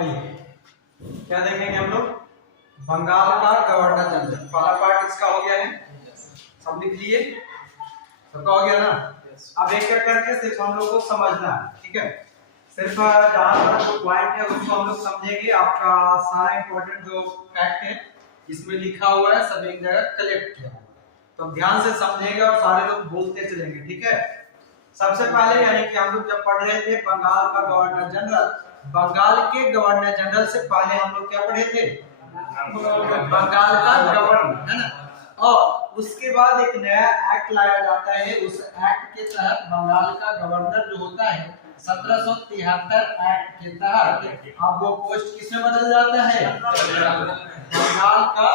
आइए क्या देखेंगे हम लोग, बंगाल का गवर्नर जनरल। पहला पार्ट इसका हो गया है, सब लिख लिए, सबका हो गया ना। अब एक एक करके सिर्फ हम लोग को समझना है, ठीक है। सिर्फ जहाँ पर जो पॉइंट है उसको हम लोग समझेंगे। आपका सारा इंपॉर्टेंट जो फैक्ट है इसमें लिखा हुआ है, सब एक जगह कलेक्ट किया हुआ है, तो ध्यान से समझेंगे और सारे लोग बोलते चलेंगे, ठीक है। सबसे पहले यानी कि हम लोग जब पढ़ रहे थे बंगाल का गवर्नर जनरल, बंगाल के गवर्नर जनरल से पहले हम लोग क्या पढ़े थे, बंगाल का गवर्नर, है ना। और उसके बाद एक नया एक्ट लाया जाता है, उस एक्ट के तहत बंगाल का गवर्नर जो होता है 1773 एक्ट के तहत अब वो पोस्ट किसमें बदल जाता है, बंगाल का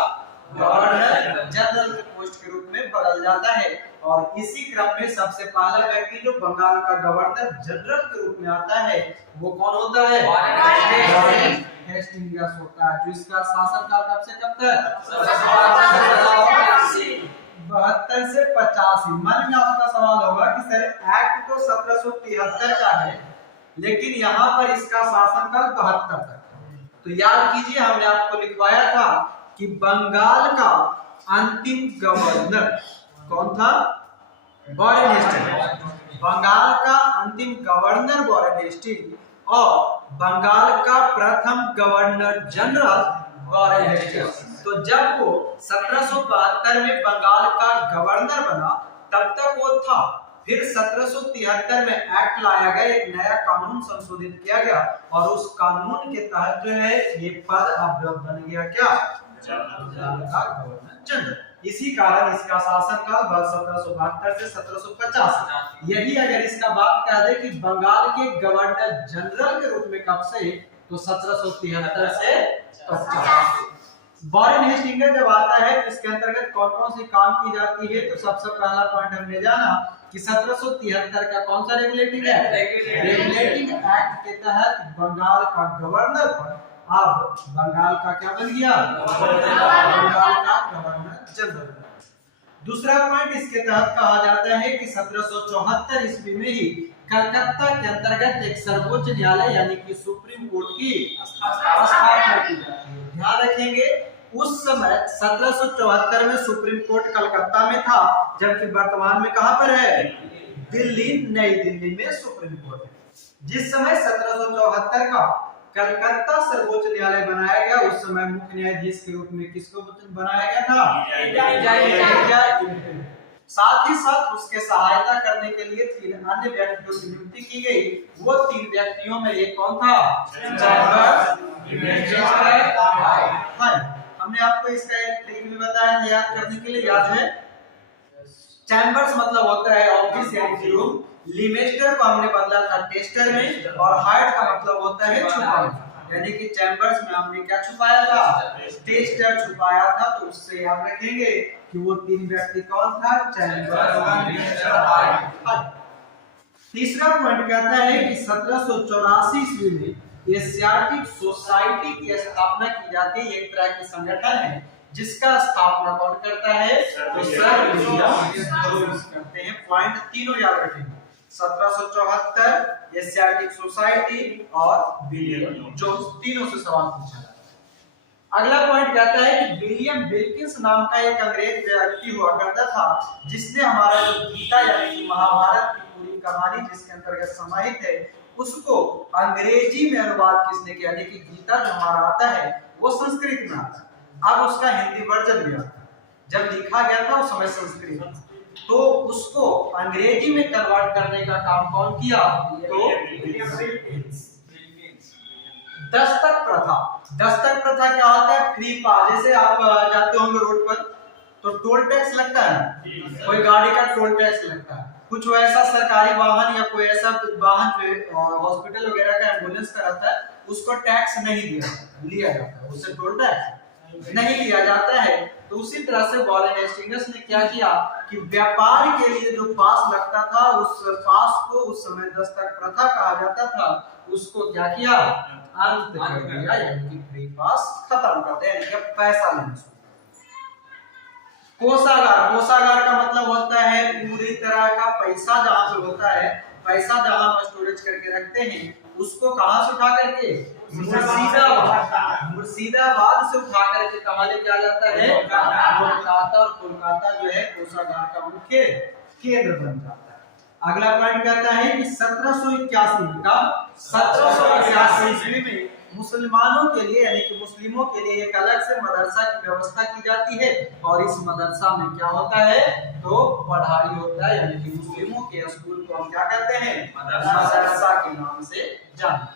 गवर्नर जनरल के पोस्ट के रूप में बदल जाता है। और इसी क्रम में सबसे पहला व्यक्ति जो बंगाल का गवर्नर जनरल के रूप में आता है वो कौन होता है, हेस्टिंग्स होता है, जो इसका शासनकाल कब से कब तक, 72 से 85। मन में आपका सवाल होगा कि सर एक्ट तो 1773 का है लेकिन यहाँ पर इसका शासनकाल 72 तक। तो याद कीजिए हमने आपको लिखवाया था कि बंगाल का अंतिम गवर्नर कौन था, वॉरेन हेस्टिंग्स। बंगाल का अंतिम गवर्नर वॉरेन हेस्टिंग्स और बंगाल का प्रथम गवर्नर जनरल वॉरेन हेस्टिंग्स। तो जब वो 1772 में बंगाल का गवर्नर बना तब तक वो था, फिर 1773 में एक्ट लाया गया, एक नया कानून संशोधित किया गया और उस कानून के तहत जो है ये पद अब बन गया क्या, बंगाल का गवर्नर जनरल। इसी कारण इसका शासनकाल 1772 से 1750। यदि अगर इसका बात कह दे कि बंगाल के गवर्नर जनरल के रूप में कब से, तो 1773 से 50। वॉरेन हेस्टिंग्स जब आता है तो इसके अंतर्गत कौन कौन सी काम की जाती है, तो सबसे पहला पॉइंट हमने जाना कि 1773 का कौन सा रेगुलेटिंग एक्ट के तहत बंगाल का गवर्नर पर अब बंगाल का क्या बन गया, बंगाल का गवर्नर जनरल। दूसरा पॉइंट इसके तहत कहा जाता है कि 1774 ईस्वी में ही कलकत्ता के अंतर्गत एक सर्वोच्च न्यायालय यानी कि सुप्रीम कोर्ट की स्थापना की जाती है। ध्यान रखेंगे उस समय 1774 में सुप्रीम कोर्ट कलकत्ता में था, जबकि वर्तमान में कहां पर है, दिल्ली, नई दिल्ली में सुप्रीम कोर्ट है। जिस समय 1774 का कलकत्ता सर्वोच्च न्यायालय बनाया गया उस समय मुख्य न्यायाधीश के रूप में किसको बनाया गया था, साथ ही साथ उसके सहायता करने के लिए 3 अन्य व्यक्तियों की नियुक्ति की गई। वो 3 व्यक्तियों में एक कौन था, चैम्बर्स। हमने आपको इसका एक ट्रिक भी बताया था याद करने के लिए, याद है। चैम्बर्स मतलब होता है ऑफिस यानी रूम, लिमेस्टर को हमने बदला था टेस्टर में, और हाइड का मतलब होता है छुपाना, यानी कि चैम्बर्स में हमने क्या छुपाया था, टेस्टर छुपाया था। तो उससे याद रखेंगे कि वो 3 व्यक्ति कौन था, चैम्बर्स। तीसरा पॉइंट कहता है कि 1784 ईस्वी में एशियाटिक सोसाइटी की स्थापना की जाती है। एक तरह की संगठन है जिसका स्थापना कौन करता है, तो सर विलियम करते हैं। पॉइंट तीनों याद रखेंगे, 1774 एशियाटिक सोसाइटी और विलियम, जो तीनों से सवाल पूछा जाता है। अगला पॉइंट कहता है कि विलियम विल्किंस नाम का एक अंग्रेज व्यक्ति हुआ करता था जिसने हमारा जो गीता यानी कि महाभारत की पूरी कहानी जिसके अंतर्गत समाहित है उसको अंग्रेजी में अनुवाद किसने किया, यानी कि गीता जो हमारा आता है वो संस्कृत में आता है, अब उसका हिंदी वर्जन भी आता है। जब लिखा गया था उस समय संस्कृत में, तो उसको अंग्रेजी में कन्वर्ट करने का काम कौन किया, तो दस्तक प्रथा। दस्तक प्रथा क्या होता है, फ्री पास। जैसे आप जाते होंगे रोड पर तो टोल टैक्स लगता है, कोई गाड़ी का टोल टैक्स लगता है, कुछ वैसा सरकारी वाहन या कोई ऐसा वाहन जो हॉस्पिटल वगैरह का एम्बुलेंस का रहता है उसको टैक्स नहीं लिया जाता है, उससे टोल टैक्स नहीं लिया जाता है। तो उसी तरह से वॉरेन हेस्टिंग्स ने क्या किया कि व्यापार के लिए जो पास लगता था उस पास को उस समय दस्तक प्रथा कहा जाता था, उसको क्या किया, अंत कर दिया, यानी कि फ्री पास खत्म कर दिया, यानी कि पैसा लेना। कोषागार, कोषागार का मतलब होता है पूरी तरह का पैसा जहां पे होता है, पैसा जहां हम स्टोरेज करके रखते हैं उसको कहां से उठा करके, मुर्शिदाबाद से उठा करके कहाँ लेके आ जाता है, कोलकाता, और कोलकाता जो है कोषागार का मुख्य केंद्र बन जाता है। अगला पॉइंट कहता है कि 1781 ईस्वी में मुसलमानों के लिए यानी कि मुस्लिमों के लिए एक अलग से मदरसा की व्यवस्था की जाती है, और इस मदरसा में क्या होता है, तो पढ़ाई होता है, यानी कि मुस्लिमों के स्कूल को हम क्या कहते हैं, मदरसा के नाम से जानते हैं।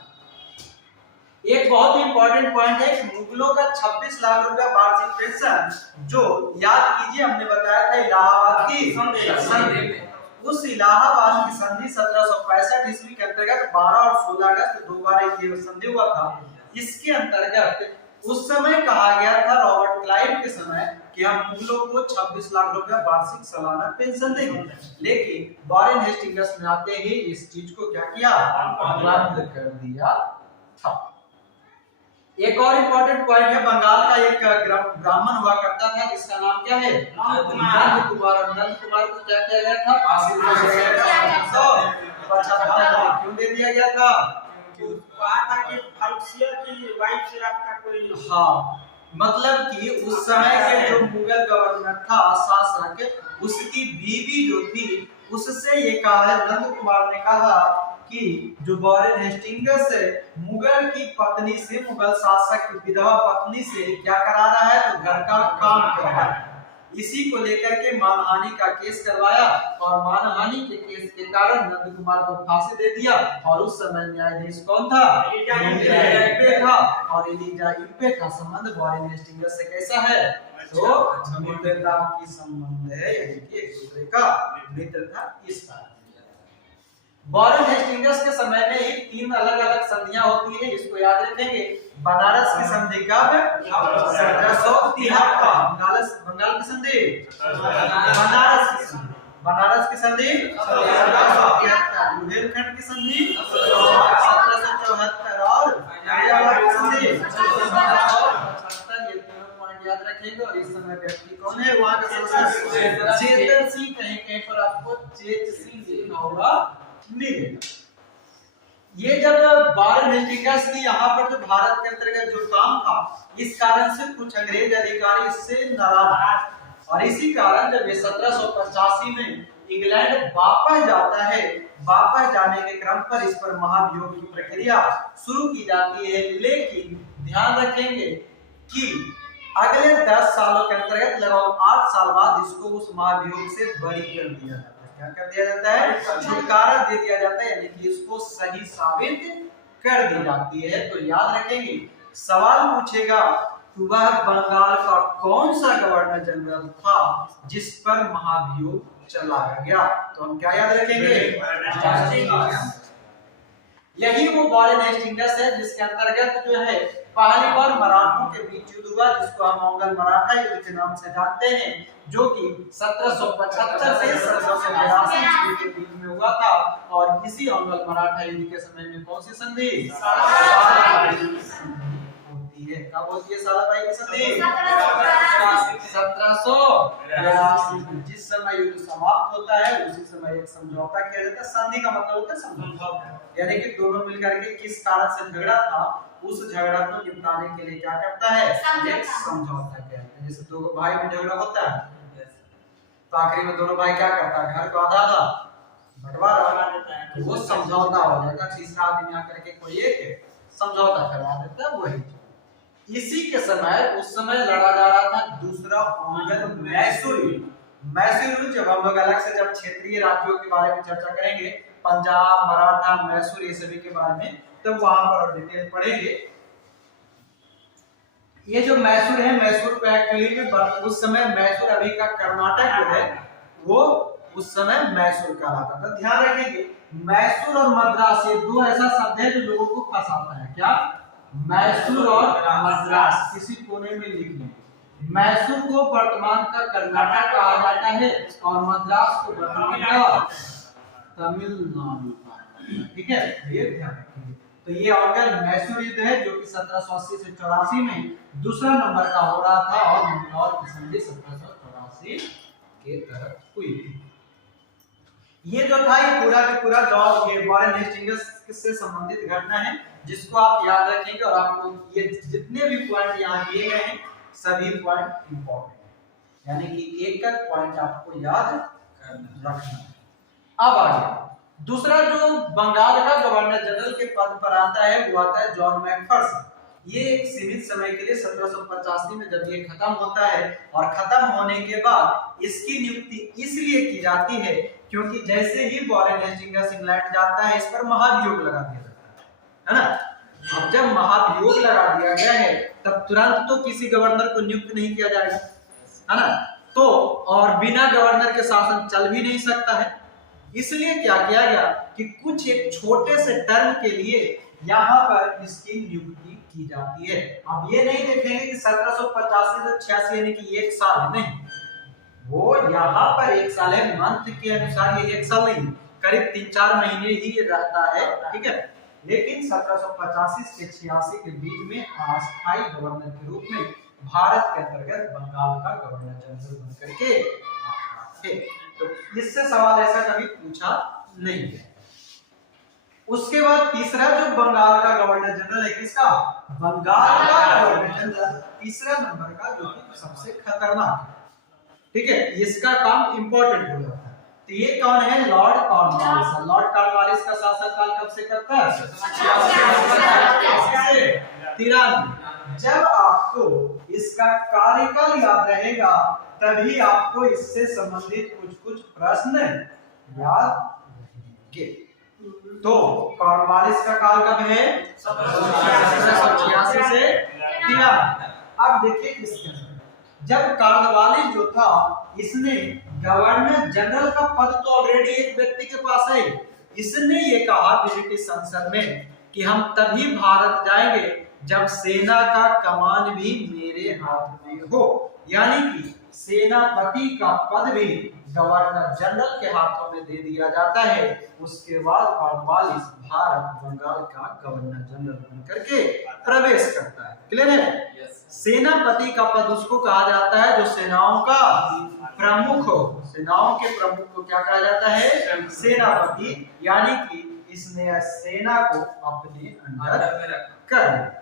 एक बहुत ही इंपॉर्टेंट पॉइंट है कि मुगलों का 26 लाख रुपया वार्षिक पेंशन, जो याद कीजिए हमने बताया था इलाहाबाद की संधि, उस इलाहाबाद की संधि 1765 ईस्वी के अंतर्गत 12 और 16 अगस्त 2 बार ये संधि हुआ था। इसके अंतर्गत उस समय कहा गया था रॉबर्ट क्लाइव के समय कि हम मुगलों को 26 लाख रुपया वार्षिक सालाना पेंशन देंगे, लेकिन वॉरेन हेस्टिंग्स ने आते ही इस चीज को क्या किया, रद्द कर दिया था। एक और इम्पोर्टेंट पॉइंट है, बंगाल का एक ब्राह्मण हुआ करता था जिसका नाम क्या है, नंद कुमार। नंद कुमार को क्या किया गया था, फांसी दिया गया था। 1775 क्यों दे दिया गया था, हाँ, मतलब कि उस समय के जो मुगल गवर्नर था, शासक, उसकी बीवी जो थी, उससे ये कहा है, नंद कुमार ने कहा कि जो वॉरेन हेस्टिंग्स मुगल की पत्नी से, मुगल शासक की विधवा पत्नी से क्या करा रहा है, तो घर का काम कर रहा है। इसी को लेकर के मानहानि का केस करवाया, और मानहानि के केस के कारण नंद कुमार को फांसी दे दिया। और उस समय न्यायाधीश कौन था, एलिजा इब्बे था। और एलिजा इब्बे का संबंध वॉरेन हेस्टिंग्स से कैसा है, तो मित्रता की संबंध है, यानी कि एक दूसरे का मित्र था। इस तरह वॉरेन हेस्टिंग्स के समय में ही 3 अलग-अलग संधियां होती है, इसको याद रखेंगे। बनारस की संधि कब, 1773। बंगाल की संधि, बनारस की संधि 1773, बुंदेलखंड की संधि 1774, और हैदराबाद की संधि 1775। ये तीनों पॉइंट याद रखेंगे। और इस समय व्यक्ति कौन है, वहां का शासक चेतर सिंह, कहीं पर आपको चेत सिंह लिखा होगा, मिलेगा। ये जब वॉरेन हेस्टिंग्स की यहाँ पर जो भारत के अंतर्गत जो काम था, इस कारण से कुछ अंग्रेज अधिकारी इससे नाराज, और इसी कारण जब ये 1785 में इंग्लैंड वापस जाता है, वापस जाने के क्रम पर इस पर महाभियोग की प्रक्रिया शुरू की जाती है। लेकिन ध्यान रखेंगे कि अगले 10 सालों के अंतर्गत लगभग 8 साल बाद इसको उस महाभियोग से बरी कर दिया जाता है। क्या कर दिया जाता है, छुटकारा दे दिया जाता है, यानी कि इसको सही साबित कर दी जाती है। तो याद रखेंगे, सवाल पूछेगा कि वह बंगाल का कौन सा गवर्नर जनरल था जिस पर महाभियोग चलाया गया, तो हम क्या याद रखेंगे, यही वो वॉरेन हेस्टिंग्स है जिसके अंतर्गत जो है पहली बार मराठों के बीच युद्ध हुआ, जिसको हम मंगल मराठा युद्ध के नाम से जानते हैं, जो कि 1775 से 1782 ईस्वी के बीच में हुआ था। और इसी मंगल मराठा युद्ध के समय में कौन सी संधि होती है, कब होती है सालाबाई की संधि, 1782। जिस समय युद्ध समाप्त होता है उसी समय एक समझौता किया जाता है। संधि का मतलब होता है समझौता, यानी कि दोनों मिलकर के किस कारण से झगड़ा था, उस झगड़ा को निपटाने के लिए क्या करता है, एक समझौता कहते हैं। जैसे दो भाई में झगड़ा होता है तो आखिरी में दोनों भाई क्या करता है, घर को आधा आधा बंटवारा, तो वो समझौता हो जाता है। तीसरा आदमी आकर के कोई एक समझौता करवा देता है, वही। इसी के समय उस समय लड़ा जा रहा था दूसरा ऑंगल मैसूर युद्ध। मैसूर युद्ध जब हम लोग अलग से जब क्षेत्रीय राज्यों के बारे में चर्चा करेंगे, पंजाब, मराठा, मैसूर, ये सभी के बारे में, तब वहां पर डिटेल पढ़ेंगे। ये जो मैसूर है, मैसूर को एक्चुअली उस समय मैसूर अभी का कर्नाटक जो है वो उस समय मैसूर कहलाता था। ध्यान रखेंगे, मैसूर और मद्रास ये दो ऐसा शब्द है जो लोगों को फंसाता है। क्या, मैसूर और मद्रास, किसी कोने में लिख लें। मैसूर को वर्तमान का कर्नाटक कहा जाता है और मद्रास को वर्तमान का तमिलनाडु, ठीक है, ये ध्यान रखेंगे। तो ये ऑर्गन मैसूर युद्ध है जो कि 1780 से 84 में दूसरा नंबर का हो रहा था, और मंगलौर की संधि 1784 के तहत हुई थी। ये जो था ये पूरा का पूरा ये वॉरेन हेस्टिंग्स से संबंधित घटना है। जिसको आप याद रखेंगे और आपको ये जितने भी पॉइंट यहाँ दिए गए हैं सभी पॉइंट इंपॉर्टेंट है, यानी कि एक एक पॉइंट आपको याद रखना है। अब आगे दूसरा जो बंगाल का गवर्नर जनरल के पद पर आता है वो आता है जॉन मैकफर्सन। ये एक सीमित समय के लिए 1785 में जब ये खत्म होता है और खत्म होने के बाद इसकी नियुक्ति इसलिए की जाती है क्योंकि जैसे ही वॉरेन हेस्टिंग्स इंग्लैंड जाता है इस पर महाभियोग लगा दिया जाता है ना। अब जब महाभियोग लगा दिया गया है तब तुरंत तो किसी गवर्नर को नियुक्त नहीं किया जाएगा, है ना। तो और बिना गवर्नर के शासन चल भी नहीं सकता है, इसलिए क्या किया गया कि कुछ एक छोटे से टर्म के लिए यहाँ पर इसकी नियुक्ति की जाती है। अब ये नहीं देखेंगे कि 1785 से 86 यानी कि एक साल नहीं, वो यहाँ पर एक साल है, मंथ के अनुसार ये एक साल नहीं करीब 3-4 महीने ही रहता है, ठीक है। लेकिन 1785 से 86 के बीच में अस्थायी गवर्नर के रूप में भारत के अंतर्गत बंगाल का गवर्नर जनरल बनकर के आता है। तो इससे सवाल ऐसा कभी पूछा नहीं है। उसके बाद तीसरा जो बंगाल का गवर्नर जनरल है, किसका? बंगाल का गवर्नर जनरल, तीसरा नंबर का जो कि सबसे खतरनाक है, ठीक है, इसका काम इंपॉर्टेंट हो जाता है। तो ये कौन है? Lord Cornwallis. लॉर्ड कॉर्नवालिस का शासनकाल कब से कब तक? 86 से 93। जब आपको इसका कार्यकाल याद रहेगा तभी आपको इससे संबंधित कुछ प्रश्न याद रहेंगे। तो कॉर्नवालिस का काल कब है? 1786 से 93। अब देखिए इसके जब कॉर्नवालिस जो था इसने गवर्नर जनरल का पद तो ऑलरेडी एक व्यक्ति के पास है, इसने ये कहा ब्रिटिश संसद में कि हम तभी भारत जाएंगे जब सेना का कमान भी मेरे हाथ में हो, यानी कि सेनापति का पद भी गवर्नर जनरल के हाथों में दे दिया जाता है। उसके बाद कॉर्नवालिस भारत बंगाल का गवर्नर जनरल बनकर के प्रवेश करता है। क्लियर है? सेनापति का पद उसको कहा जाता है जो सेनाओं का प्रमुख हो। सेनाओं के प्रमुख को क्या कहा जाता है? सेनापति, यानी कि इसने सेना को अपने अंडर कर लिया।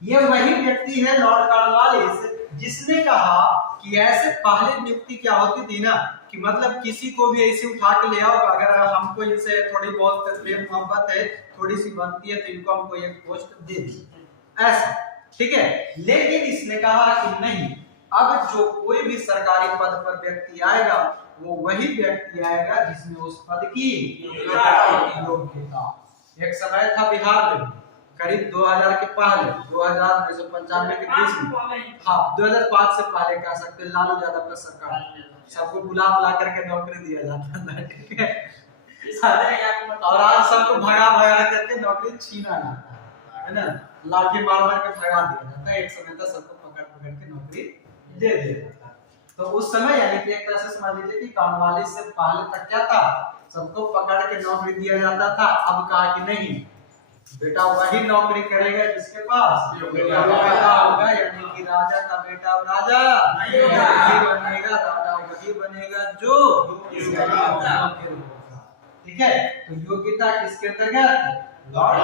ये वही व्यक्ति है लॉर्ड कॉर्नवालिस जिसने कहा कि ऐसे पहले नियुक्ति क्या होती थी ना कि मतलब किसी को भी ऐसे उठा के ले आओ, अगर हमको इनसे थोड़ी बहुत प्रेम मोहब्बत है, थोड़ी सी बनती है तो इनको हमको एक पोस्ट दे दी, ऐसा, ठीक है। लेकिन इसने कहा कि नहीं, अब जो कोई भी सरकारी पद पर व्यक्ति आएगा वो वही व्यक्ति आएगा जिसमें उस पद की योग्यता। एक समय था बिहार में करीब 2000 के पहले, 1995 के बीच में, हाँ 2005 से पहले कह सकते हैं, लालू यादव का सरकार, सबको बुला करके नौकरी दिया जाता था, ठीक है। और आज सबको भगा करके नौकरी छीना जाता है ना, लाठी मार के भगा दिया जाता है। एक समय था सबको पकड़ के नौकरी दे दिया जाता है। तो उस समय यानी कि एक तरह से समझ लीजिए कि कॉर्नवालिस से पहले तक क्या था, सबको पकड़ के नौकरी दिया जाता था। अब कहा कि नहीं बेटा वही नौकरी करेगा जिसके पास योग्यता होगा, यानी कि राजा का बेटा राजा नहीं बनेगा, राजा वही बनेगा जो इसका योग्य होगा, ठीक है। तो योग्यता किसके अंतर्गत? लॉर्ड।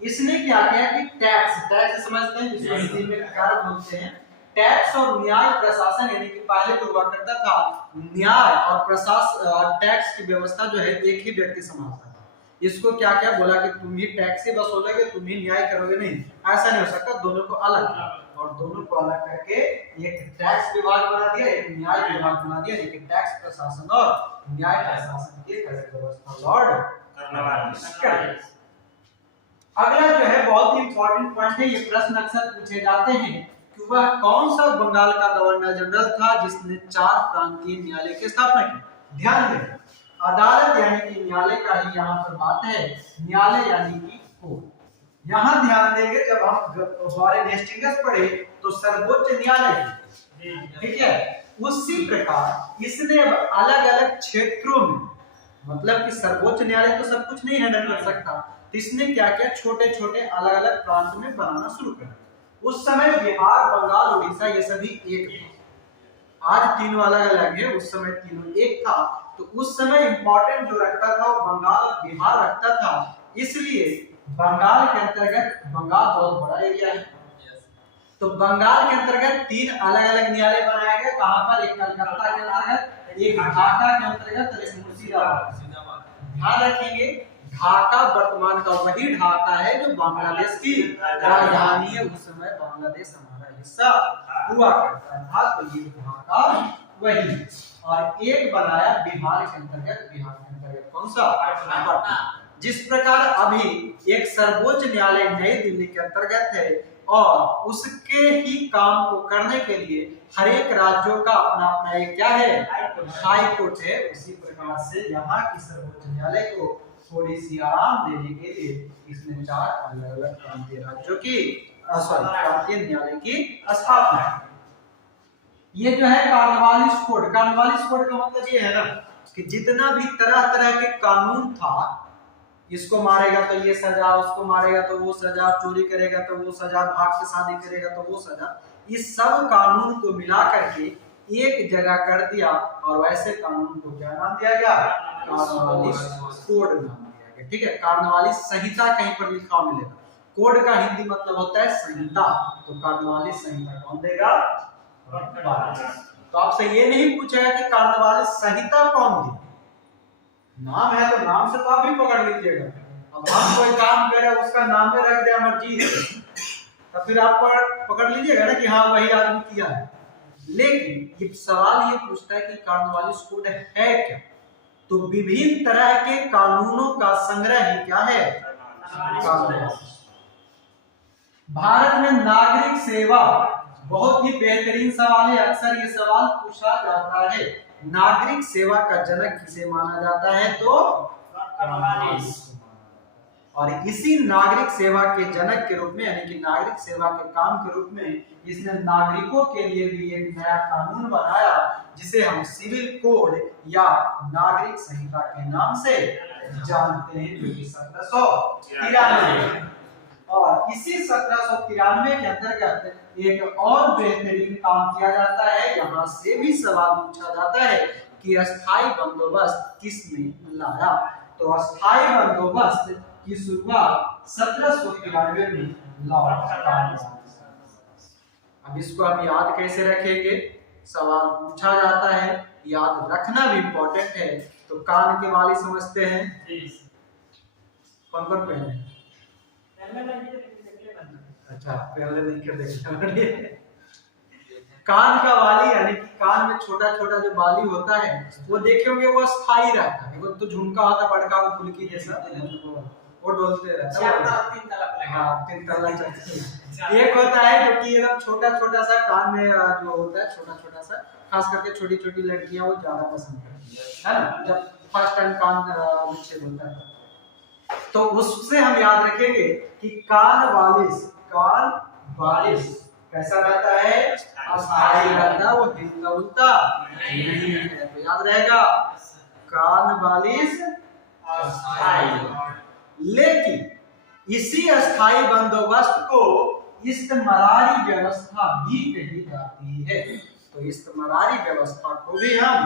इसने क्या किया कि टैक्स समझते हैं जिसको हिंदी में कर बोलते हैं, टैक्स और न्याय प्रशासन, यानी कि पहले तो हुआ करता था न्याय और प्रशासन और टैक्स की व्यवस्था जो है एक ही व्यक्ति संभालता था। इसको क्या क्या बोला कि तुम ही टैक्स ही वसूलोगे, तुम ही न्याय करोगे, नहीं, ऐसा नहीं हो सकता, दोनों को अलग किया और दोनों को अलग करके एक टैक्स विभाग बना दिया, एक न्याय विभाग बना दिया, लेकिन टैक्स प्रशासन और न्याय प्रशासन की व्यवस्था लॉर्ड कॉर्नवालिस। अगला जो है बहुत ही इंपॉर्टेंट पॉइंट है, ये प्रश्न अक्सर पूछे जाते हैं कि वह कौन सा बंगाल का गवर्नर जनरल था जिसने 4 प्रांतीय न्यायालय की स्थापना की। ध्यान दें, अदालत यानी कि न्यायालय का ही यहाँ पर बात है, न्यायालय यानी कि कोर्ट। यहाँ ध्यान देंगे जब हम वॉरेन हेस्टिंग्स पढ़े तो सर्वोच्च न्यायालय, ठीक है, उसी प्रकार इसने अलग अलग क्षेत्रों में, मतलब कि सर्वोच्च न्यायालय तो सब कुछ नहीं हैंडल कर सकता, तो इसने क्या किया, छोटे छोटे अलग अलग प्रांत में बनाना शुरू कर दिया। उस समय बिहार, बंगाल, उड़ीसा ये सभी एक थे, आज तीनों अलग अलग है, उस समय तीनों एक था। तो उस समय इंपॉर्टेंट जो रखता था वो बंगाल और बिहार रखता था, इसलिए बंगाल के अंतर्गत, बंगाल बहुत बड़ा एरिया है, तो बंगाल के अंतर्गत 3 अलग अलग न्यायालय बनाए गए। कहां पर? एक कलकत्ता के अंतर्गत, एक ढाका के अंतर्गत और एक मुर्शिदाबाद। ध्यान रखेंगे ढाका वर्तमान का वही ढाका है जो बांग्लादेश की राजधानी है। उस समय बांग्लादेश हमारा हिस्सा हुआ करता था, तो ये ढाका वही। और एक बनाया बिहार के अंतर्गत, बिहार के अंतर्गत कौन सा? पटना। जिस प्रकार अभी एक सर्वोच्च न्यायालय नई दिल्ली के अंतर्गत है और उसके ही काम को करने के लिए हर एक राज्यों का अपना अपना एक क्या है? हाई कोर्ट है। उसी प्रकार से यहाँ की सर्वोच्च न्यायालय को थोड़ी सी आराम देने के लिए इसने 4 अलग अलग प्रांतीय राज्यों की प्रांतीय न्यायालय की स्थापना की। ये जो है कार्नवालिस कोड, कार्नवालिस कोड का मतलब ये है ना कि जितना भी तरह तरह के कानून था, इसको मारेगा तो ये सजा, उसको मारेगा तो वो सजा, चोरी करेगा तो वो सजा, भाग से शादी करेगा तो वो सजा, इस सब कानून को मिला करके एक जगह कर दिया और वैसे कानून को क्या नाम दिया गया? कार्नवालिस कोड नाम दिया गया। ठीक है, कार्नवालिस संहिता कहीं पर लिखा मिलेगा। कोड का हिंदी मतलब होता है संहिता, तो कार्नवालिस संहिता कौन देगा? तो आपसे ये नहीं पूछेगा कि कार्नवालिस संहिता कौन दी, नाम है तो नाम से तो आप भी पकड़ लीजिएगा। अब हम कोई काम कर रहे हैं उसका नाम पे रख दिया मर्जी है, तो फिर आप पकड़ लीजिएगा ना कि हाँ वही आदमी किया है। लेकिन ये सवाल ये पूछता है कि कार्नवालिस कोड है क्या? तो विभिन्न तरह के कानूनों का संग्रह ही क्या है? कार्नवालिस। भारत में नागरिक सेवा बहुत ही बेहतरीन सवाल है, अक्सर ये सवाल पूछा जाता है। नागरिक सेवा का जनक किसे माना जाता है? तो कार्नवालिस। और इसी नागरिक सेवा के जनक के रूप में, यानी कि नागरिक सेवा के काम के रूप में, इसने नागरिकों के लिए भी एक नया कानून बनाया जिसे हम सिविल कोड या नागरिक संहिता के नाम से जानते हैं, जो कि 1793। और इसी 1793 के अंतर्गत एक और बेहतरीन काम किया जाता है। यहाँ से भी सवाल पूछा जाता है कि अस्थाई बंदोबस्त किसने लाया? तो अस्थाई बंदोबस्त की शुरुआत 1793 में लॉर्ड। अब इसको हम याद कैसे रखेंगे? सवाल पूछा जाता है, याद रखना भी इम्पोर्टेंट है। तो कान के वाली समझते हैं, कौन कौन पहने? अच्छा, पहले नहीं कर देखे। कान का वाली यानी कि कान में छोटा छोटा जो बाली होता है वो देखे होंगे, वो स्थायी रहता है। वो तो झुमका होता है बड़का, वो फुलकी जैसा, वो डोलते रहता है। हाँ, 3 तला चलती है। एक होता है जो कि एकदम छोटा छोटा सा कान में जो होता है, छोटा छोटा सा, खास करके छोटी छोटी लड़कियां वो ज्यादा पसंद करती है ना, जब फर्स्ट टाइम कान विच्छेद होता है। तो उससे हम याद रखेंगे कि कान वालिस कैसा रहता है? अस्थायी रहता है, वो हिलता उलता नहीं है। तो याद रहेगा कान वालिस अस्थायी। लेकिन इसी अस्थायी बंदोबस्त को इस्तमरारी व्यवस्था भी कही जाती है। तो इस्तमरारी व्यवस्था को भी हम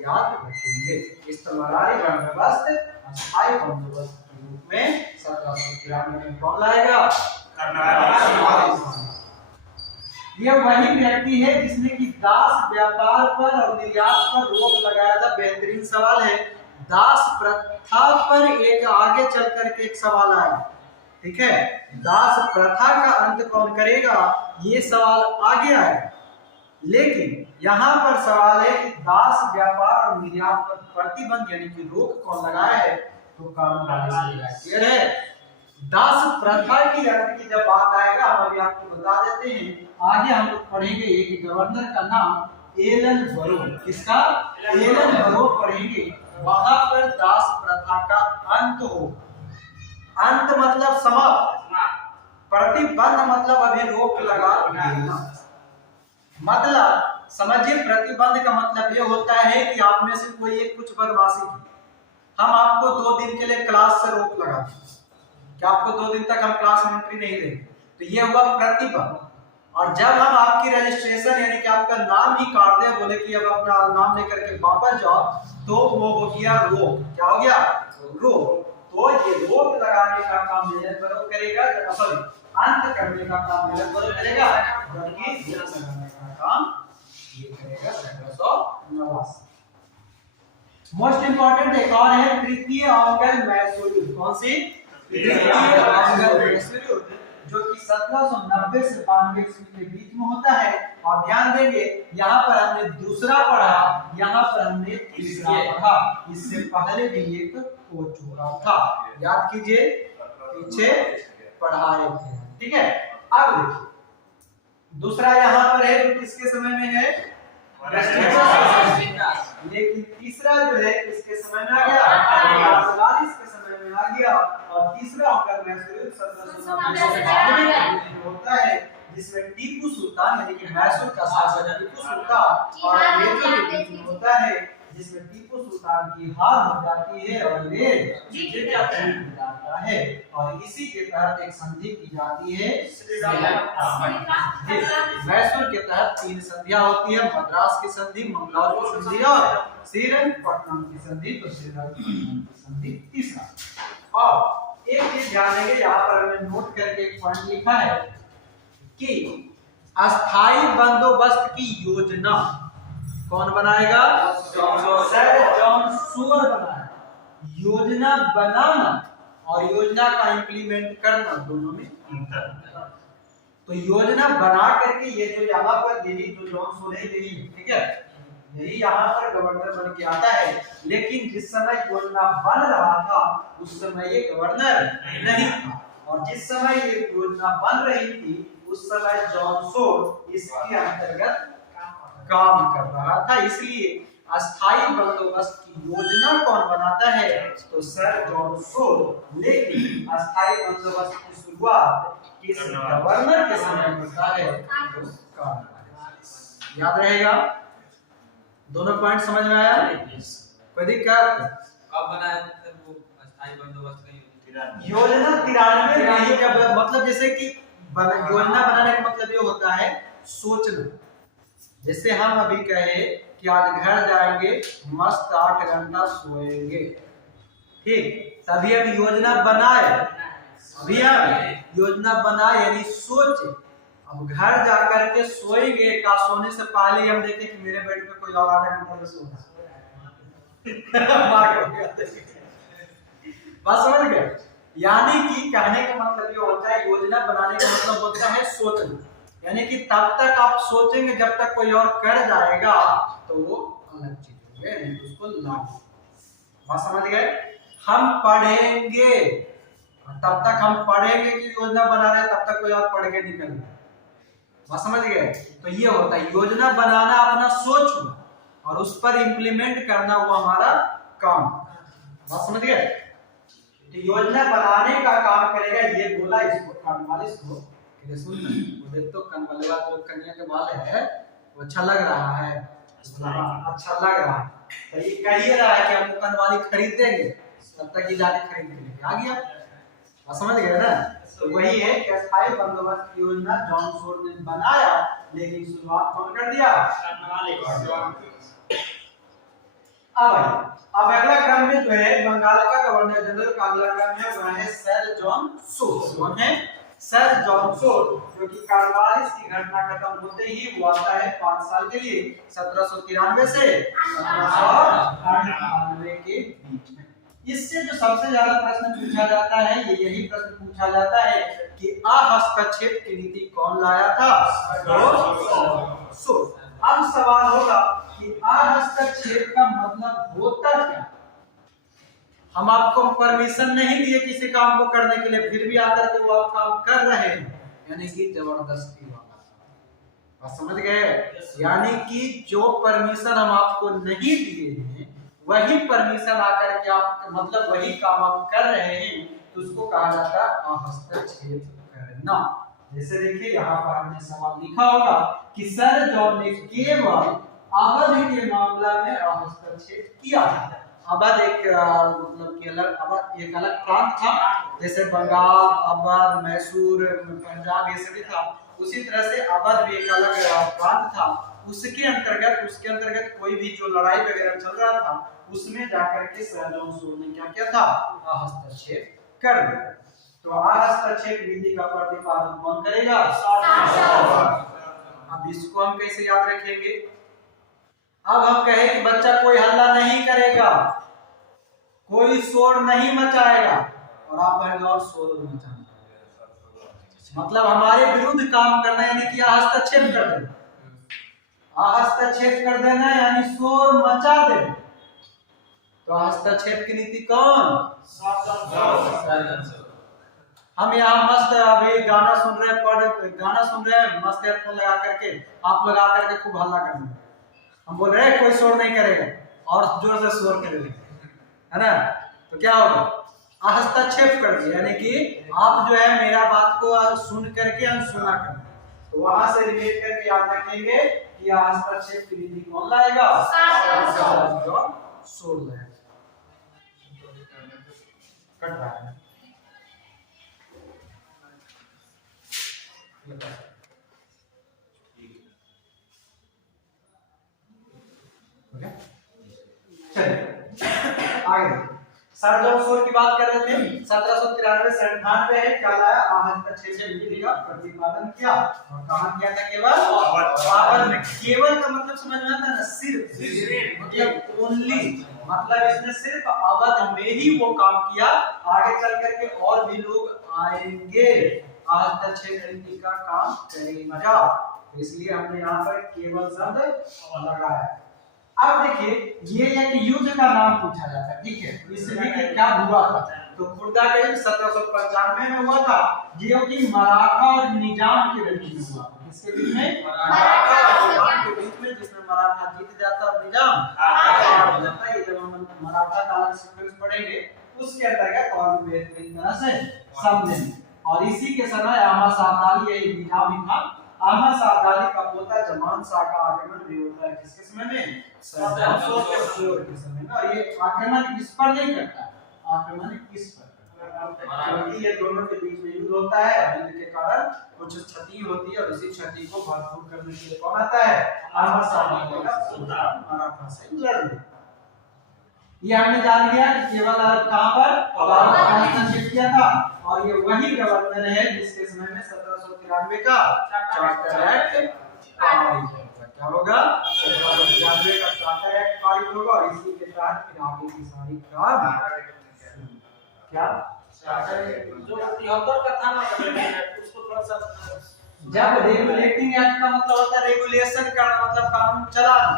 याद रखेंगे। इस्तमरारी बंदोबस्त अस्थायी बंदोबस्त के रूप में 1793 में कौन लाएगा? ये वही व्यक्ति है जिसने कि दास व्यापार पर और निर्यात पर रोक लगाया था। बेहतरीन सवाल है। दास प्रथा पर एक आगे चल करके एक सवाल आया, ठीक है, दास प्रथा का अंत कौन करेगा, ये सवाल आगे आएगा। लेकिन यहाँ पर सवाल है कि दास व्यापार और निर्यात पर प्रतिबंध यानी कि रोक कौन लगाया है? तो कार्नवालिस क्लियर है। दास प्रथा की अंत की जब बात आएगा, हम अभी आपको बता देते हैं। आगे हम लोग पढ़ेंगे एक गवर्नर का नाम एलन बरो। किसका? एलन बरो पढ़ेंगे। वहां पर दास प्रथा का अंत हो। अंत मतलब समाप्त, प्रतिबंध मतलब अभी रोक लगा देना। मतलब समझिए, प्रतिबंध का मतलब ये होता है कि आप में से कोई एक कुछ बदमाशी की, हम आपको 2 दिन के लिए क्लास से रोक लगा दें कि आपको 2 दिन तक हम क्लास में एंट्री नहीं देंगे, तो ये हुआ प्रतिबंध। और जब हम आपकी रजिस्ट्रेशन यानी कि आपका नाम ही काट दे, बोले कि अब अपना नाम लेकर के वापस जाओ, तो वो हो गया रोक। क्या हो गया? रोक। तो ये रोक लगाने का काम मिलन पर्व करेगा, सॉरी अंत करने का काम मिलन पर्व करेगा, जबकि रोक लगाने का काम ये करेगा 1789। मोस्ट इंपॉर्टेंट एक और है तृतीय अंगल मैसूर युद्ध। कौन सी? तृतीय अंगल मैसूर युद्ध, जो कि 1790 से 92 ईस्वी के बीच में होता है। और ध्यान देंगे यहाँ पर हमने दूसरा पढ़ा, यहाँ पर हमने तीसरा पढ़ा, इससे पहले भी एक हो चुका था, याद कीजिए, पीछे पढ़ाए थे, ठीक है। अब देखिए दूसरा यहाँ पर है जो किसके समय में है, लेकिन तीसरा जो है किसके समय में आ गया, कार्नवालिस के समय में आ गया। और तीसरा अंगल मैसूर युद्ध 1792 में होता है, जिसमें टीपू सुल्तान यानी कि मैसूर का शासक टीपू सुल्तान और अंग्रेजों के बीच में होता है, जिसमें टीपू सुल्तान की हार हो जाती है और अंग्रेज जीत जाता है। और इसी के तहत एक संधि की जाती है, मैसूर के तहत 3 संधियां होती है, मद्रास की संधि, मंगलौर की संधि और श्रीरंगपट्टनम की संधि। तो श्रीरंगपट्टनम की संधि तीसरा। और एक चीज ध्यान देंगे, यहाँ पर हमने नोट करके एक पॉइंट लिखा है कि अस्थाई बंदोबस्त की योजना कौन बनाएगा, सर जॉन सूअर बनाएगा। योजना बनाना और योजना का इंप्लीमेंट करना दोनों में अंतर है। तो योजना बना करके ये जो यहाँ पर यही जो जॉन सूअर है यही, ठीक है, यही यहाँ पर गवर्नर बन के आता है। लेकिन जिस समय योजना बन रहा था उस समय ये गवर्नर नहीं था, और जिस समय ये योजना बन रही थी उस समय जॉन सूअर इसके अंतर्गत काम कर रहा था। इसलिए अस्थाई बंदोबस्त की योजना कौन बनाता है, तो सर जॉन सूअर। लेकिन अस्थाई बंदोबस्त की शुरुआत किस गवर्नर के समय होता है, तो कार्नवालिस। याद रहेगा, दोनों पॉइंट समझ में आया, कोई दिक्कत? कब बनाया वो अस्थाई बंदोबस्त का योजना 93 नहीं, जब मतलब जैसे कि योजना बनाने का मतलब ये होता है सोचना। जैसे हम अभी कहे कि आज घर जाएंगे, मस्त 8 घंटा सोएंगे, ठीक, तभी हम योजना बनाए, अभी हम योजना बनाए यानी सोचे। अब घर जा करके सोएंगे, का सोने से पहले हम देखें कि मेरे बेड पे कोई और 8 घंटा में सो रहा बात समझ गए? यानी कि कहने का मतलब ये होता है, योजना बनाने का मतलब होता है सोचना, यानी कि तब तक आप सोचेंगे जब तक कोई और कर जाएगा तो वो अलग चीज हो गया, नहीं तो उसको लागू। बात समझ गए? हम पढ़ेंगे, तब तक हम पढ़ेंगे कि योजना बना रहे, तब तक कोई और पढ़ के निकल गया। बात समझ गए? तो ये होता है योजना बनाना, अपना सोच हुआ, और उस पर इम्प्लीमेंट करना हुआ हमारा काम। बात समझ गए? तो योजना बनाने का काम करेगा, ये बोला इसको कार्नवालिस को, सुन वो देख तो कनवलवा जो कन्या के बाल है वो अच्छा लग रहा है, अच्छा लग रहा है, तो ये कह ही रहा है कि हम कनवाली खरीद देंगे, तब तक ये जाके खरीद के लेके आ गया। आप समझ गए ना? तो वही है कि अस्थाई बंदोबस्त की योजना जॉन सूअर ने बनाया, लेकिन शुरुआत कौन कर दिया, कार्नवालिस। अब अगला क्रम में जो है बंगाल का गवर्नर जनरल का अगला क्रम है, वह है सर जॉन सूअर। कौन है? सर जॉन सूअर, जो कि कार्नवालिस की घटना खत्म होते ही वो आता है 5 साल के लिए, 1793 से 1798 के बीच में। इससे जो सबसे ज्यादा प्रश्न पूछा जाता है, ये यही प्रश्न पूछा जाता है कि हस्तक्षेप की नीति कौन लाया था, सूअर। अब सवाल होगा कि हस्तक्षेप का मतलब होता क्या? हम आपको परमिशन नहीं दिए किसी काम को करने के लिए, फिर भी आकर के वो आप काम कर रहे हैं, यानी कि जबरदस्ती वाला। आप समझ गए? यानी कि जो परमिशन हम आपको नहीं दिए हैं वही परमिशन आकर के आप मतलब वही काम आप कर रहे हैं, तो उसको कहा जाता है हस्तक्षेप करना। जैसे देखिए यहाँ पर हमने सवाल लिखा होगा कि सर जॉन ने केवल अवध के मामला में हस्तक्षेप किया। अवध एक मतलब कि अलग, अवध एक अलग प्रांत था, जैसे बंगाल, अवध, मैसूर, पंजाब ये सभी था, उसी तरह से अवध भी एक अलग प्रांत था। उसके अंतर्गत कोई भी जो लड़ाई वगैरह चल रहा था उसमें जाकर के सर जॉन सोल ने क्या किया था, हस्तक्षेप कर दिया। तो हस्तक्षेप विधि का प्रतिपादन कौन करेगा, अब इसको हम कैसे याद रखेंगे, अब हम कहें कि बच्चा कोई हल्ला नहीं करेगा, कोई शोर नहीं मचाएगा, और आप कहेंगे और शोर मचाना, मतलब हमारे विरुद्ध काम करना, यानी कि हस्तक्षेप कर देना, हस्तक्षेप कर देना यानी शोर मचा देना। तो हस्तक्षेप की नीति कौन, हम यहाँ मस्त अभी गाना सुन रहे हैं मस्त हेडफोन लगा करके, आप लगा करके खूब हल्ला कर रहे हैं, हम बोल रहे हैं कोई शोर नहीं करेगा और जोर से शोर करेगा, है ना, तो क्या होगा, हस्तक्षेप कर दिया, यानी कि आप जो है मेरा बात को सुन करके अनसुना कर, तो वहां से रिलेट करके याद रखेंगे कि हस्तक्षेप की विधि कौन लाएगा, शोर लाएगा। कट रहा है आगे सर जॉन सोल की बात कर रहे थे, 1793 है, क्या लाया, हस्तक्षेप विधि का प्रतिपादन किया, और कहां किया था, केवल बाबर में। केवल का मतलब समझ में आता है ना, सिर्फ मतलब ओनली, मतलब इसने सिर्फ अवध में ही वो काम किया, आगे चल करके और भी लोग आएंगे हस्तक्षेप विधि का काम करेगा, इसलिए हमने यहाँ पर केवल शब्द लगाया। अब देखिए ये एक युद्ध का नाम पूछा जाता है, ठीक है, इसमें क्या हुआ था, तो खुर्दा का युद्ध 1795 में हुआ था, जो कि मराठा और निजाम के बीच में हुआ, किसके बीच में, मराठा और निजाम के बीच में, जिसमें मराठा जीत जाता और निजाम हार जाता है। ये जब हम मराठा काल सीक्वेंस पढ़ेंगे उसके अंतर्गत और भी बेहतरीन तरह से समझेंगे। और इसी के समय अहमद शाह अब्दाली ये निजाम ही था, अहमद शाह अब्दाली का पोता जमान शाह का आक्रमण भी होता है किसके समय में, सद्दाम के समय में, और ये आक्रमण किस पर नहीं करता, आक्रमण किस पर करता है, क्योंकि ये दोनों के बीच में युद्ध होता है, युद्ध के कारण कुछ क्षति होती है, और इसी क्षति को भरपूर करने के लिए कौन आता है, अहमद शाह अब्दाली का पोता मराठा से लड़ने। ये हमने जान लिया कि केवल कहां पर हस्तक्षेप किया था, और ये वही गवर्नर है जिसके समय में 1793 का चार्टर एक्ट पारित होगा, क्या होगा, 1793 का चार्टर एक्ट पारित होगा, और इसी के तहत फिर आगे की सारी काम क्या जो 73 का था ना, उसको थोड़ा सा, जब रेगुलेटिंग एक्ट का मतलब होता है रेगुलेशन करना, मतलब कानून चलाना,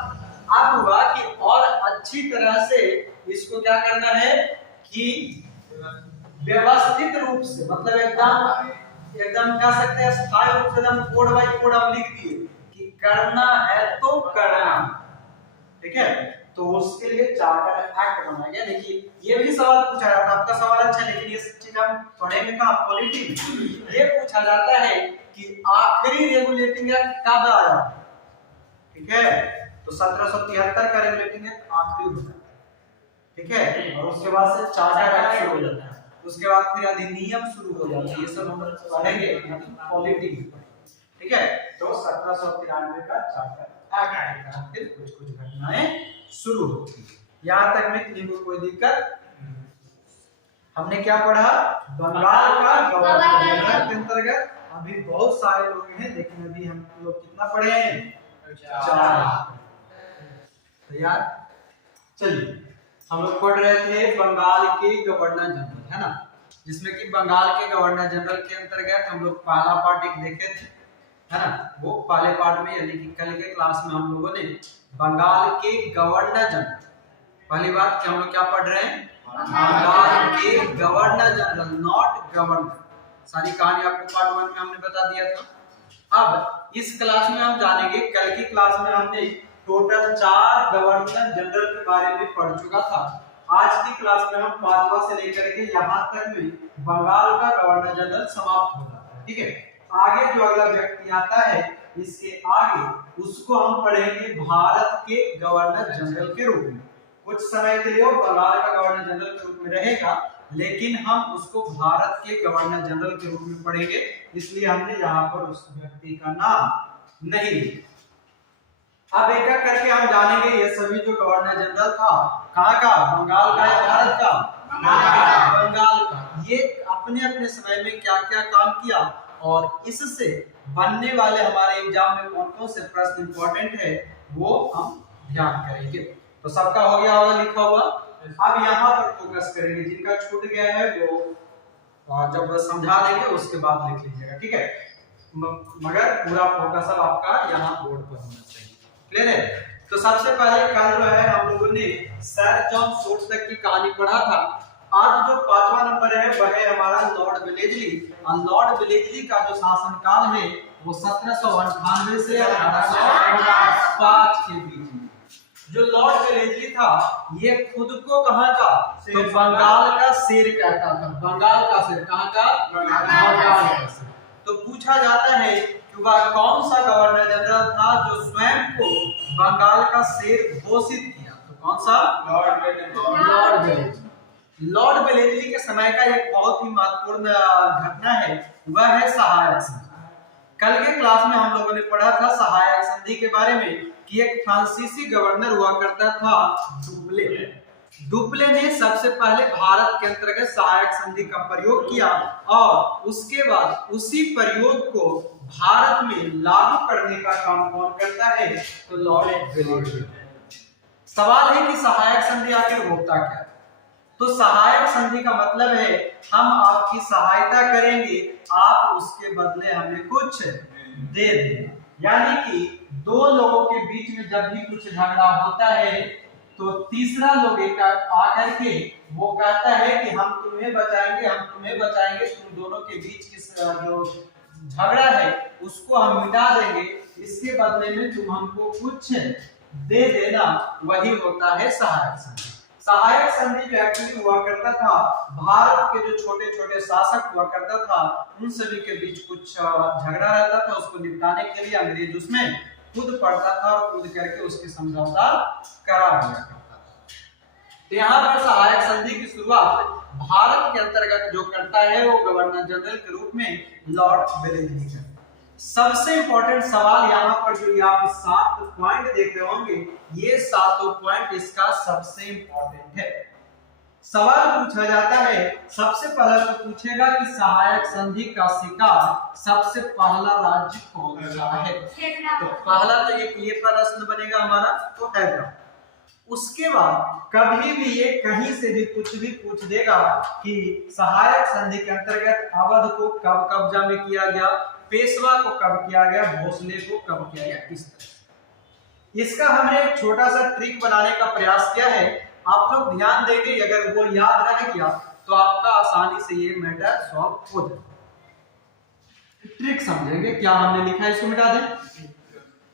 अब हुआ कि और अच्छी तरह से इसको क्या करना है कि व्यवस्थित रूप से, मतलब एकदम कह सकते हैं स्थायी रूप से, एकदम कोड बाय कोड हम लिख दिए कि करना है तो करना, ठीक है, तो उसके लिए चार्टर एक्ट बनाया गया। देखिए ये भी सवाल पूछा जाता है, आपका सवाल अच्छा, लेकिन ये चीज हम पढ़ेंगे कहां, पॉलिटिक्स, ये पूछा जाता है कि आखिरी रेगुलेटिंग एक्ट कब आया, ठीक है, तो 1773 का रेगुलेटिंग एक्ट आखिरी होता है, ठीक है, और उसके बाद से चार्टर एक्ट शुरू हो जाता है, उसके बाद फिर अधिनियम शुरू हो जाता है, ये सब हम पढ़ेंगे पॉलिटिक्स, ठीक है। तो 1793 का चार्टर एक्ट का फिर कुछ घटनाएं शुरू होती है, यहाँ तक में किसी को कोई दिक्कत। हमने क्या पढ़ा, बंगाल का गवर्नर जनरल के अंतर्गत अभी बहुत सारे लोग हैं, लेकिन अभी हम लोग कितना पढ़े हैं, 4। तैयार, चलिए हम लोग पढ़ रहे थे बंगाल के गवर्नर जनरल, है ना, जिसमें कि बंगाल के गवर्नर जनरल के अंतर्गत हम लोग पहला पार्ट एक देखे थे, है ना, वो पहले पार्ट में यानी कि कल के क्लास में हम लोगों ने बंगाल के गवर्नर जनरल, पहली बात कि हम लोग क्या पढ़ रहे हैं, बंगाल के गवर्नर जनरल, नॉट गवर्नर, सारी कहानी आपको पार्ट 1 में हमने बता दिया था। अब इस क्लास में हम जानेंगे, कल की क्लास में हमने टोटल 4 गवर्नर जनरल के बारे में पढ़ चुका था, आज की क्लास में हम 5वां से लेकर के यहाँ तक में बंगाल का गवर्नर जनरल समाप्त हो जाता है, ठीक है। आगे जो अगला व्यक्ति आता है इसके आगे उसको हम पढ़ेंगे भारत के गवर्नर जनरल के रूप में, कुछ समय के लिए वो बंगाल का गवर्नर जनरल के रूप में रहेगा, लेकिन हम उसको भारत के गवर्नर जनरल के रूप में पढ़ेंगे, इसलिए हमने यहाँ पर उस व्यक्ति का नाम नहीं लिखा। अब एक एक करके हम जानेंगे ये सभी जो गवर्नर जनरल था कहाँ का, बंगाल का या भारत का, बंगाल का। ये अपने अपने समय में क्या क्या काम किया और इससे बनने वाले हमारे एग्जाम में कौन कौन से प्रश्न इंपॉर्टेंट है वो हम ध्यान करेंगे। तो सबका हो गया होगा लिखा हुआ। अब यहाँ पर फोकस करेंगे, जिनका छूट गया है वो जब समझा देंगे उसके बाद लिख लीजिएगा, ठीक है। मगर पूरा फोकस अब आपका यहाँ बोर्ड पर होना चाहिए, क्लियर है। तो सबसे पहले कल जो है हम लोगों ने सर जॉन शोर्ट्स तक की कहानी पढ़ा था। आज जो 5वां नंबर है वह है हमारा लॉर्ड वेलेस्ली। और लॉर्ड वेलेस्ली का जो शासनकाल है वो 1798 से 1805 के बीच में। जो लॉर्ड वेलेस्ली था ये खुद को कहाँ का, तो बंगाल का शेर कहता था। बंगाल का शेर, कहाँ का, बंगाल का शेर। तो पूछा जाता है कि वह कौन सा गवर्नर जनरल था जो स्वयं को बंगाल का शेर घोषित किया, तो कौन सा, लॉर्ड वेलेस्ली। लॉर्ड वेलेस्ली के समय का एक बहुत ही महत्वपूर्ण घटना है, वह है सहायक संधि। कल के क्लास में हम लोगों ने पढ़ा था सहायक संधि के बारे में कि एक फ्रांसीसी गवर्नर हुआ करता था डुप्ले। डुप्ले ने सबसे पहले भारत के अंतर्गत सहायक संधि का प्रयोग किया और उसके बाद उसी प्रयोग को भारत में लागू करने का काम कौन करता है, तो लॉर्ड वेलेस्ली। सवाल है कि सहायक संधि आखिर होता क्या है। तो सहायक संधि का मतलब है हम आपकी सहायता करेंगे, आप उसके बदले हमें कुछ दे देना। यानी कि दो लोगों के बीच में जब भी कुछ झगड़ा होता है तो तीसरा लोग एक आकर के वो कहता है कि हम तुम्हें बचाएंगे, हम तुम्हें बचाएंगे, तुम दोनों के बीच की जो झगड़ा है उसको हम मिटा देंगे, इसके बदले में तुम हमको कुछ दे देना, वही होता है सहायक संधि। सहायक संधि जो एक्चुअली हुआ करता था, भारत के जो छोटे छोटे शासक हुआ करता था उन सभी के बीच कुछ झगड़ा रहता था, उसको निपटाने के लिए अंग्रेज उसमें खुद पड़ता था और खुद करके उसकी समझौता करा दिया करता था। तो यहाँ पर सहायक संधि की शुरुआत भारत के अंतर्गत जो करता है वो गवर्नर जनरल के रूप में लॉर्ड वेलेस्ली है। सबसे इंपॉर्टेंट सवाल यहाँ पर जो आप 7 पॉइंट देख रहे होंगे, ये 7 पॉइंट इसका सबसे इंपॉर्टेंट है। सवाल पूछा जाता है, सबसे पहले तो पूछेगा कि सहायक संधि का शिकार सबसे पहला राज्य कौन सा है। तो पहला तो ये प्रश्न बनेगा हमारा, तो हैदराबाद। उसके बाद कभी भी ये कहीं से भी कुछ भी पूछ देगा कि सहायक संधि के अंतर्गत अवध को कब कब्जा में किया गया, पेशवा को कब किया गया, भोसले को कब किया गया, किस तरह। इसका हमने एक छोटा सा ट्रिक बनाने का प्रयास किया है, आप लोग ध्यान देंगे, अगर वो याद रह गया तो आपका आसानी से ये मैटर सॉल्व हो जाएगा। ट्रिक समझेंगे, क्या हमने लिखा है इसको मिटा दें।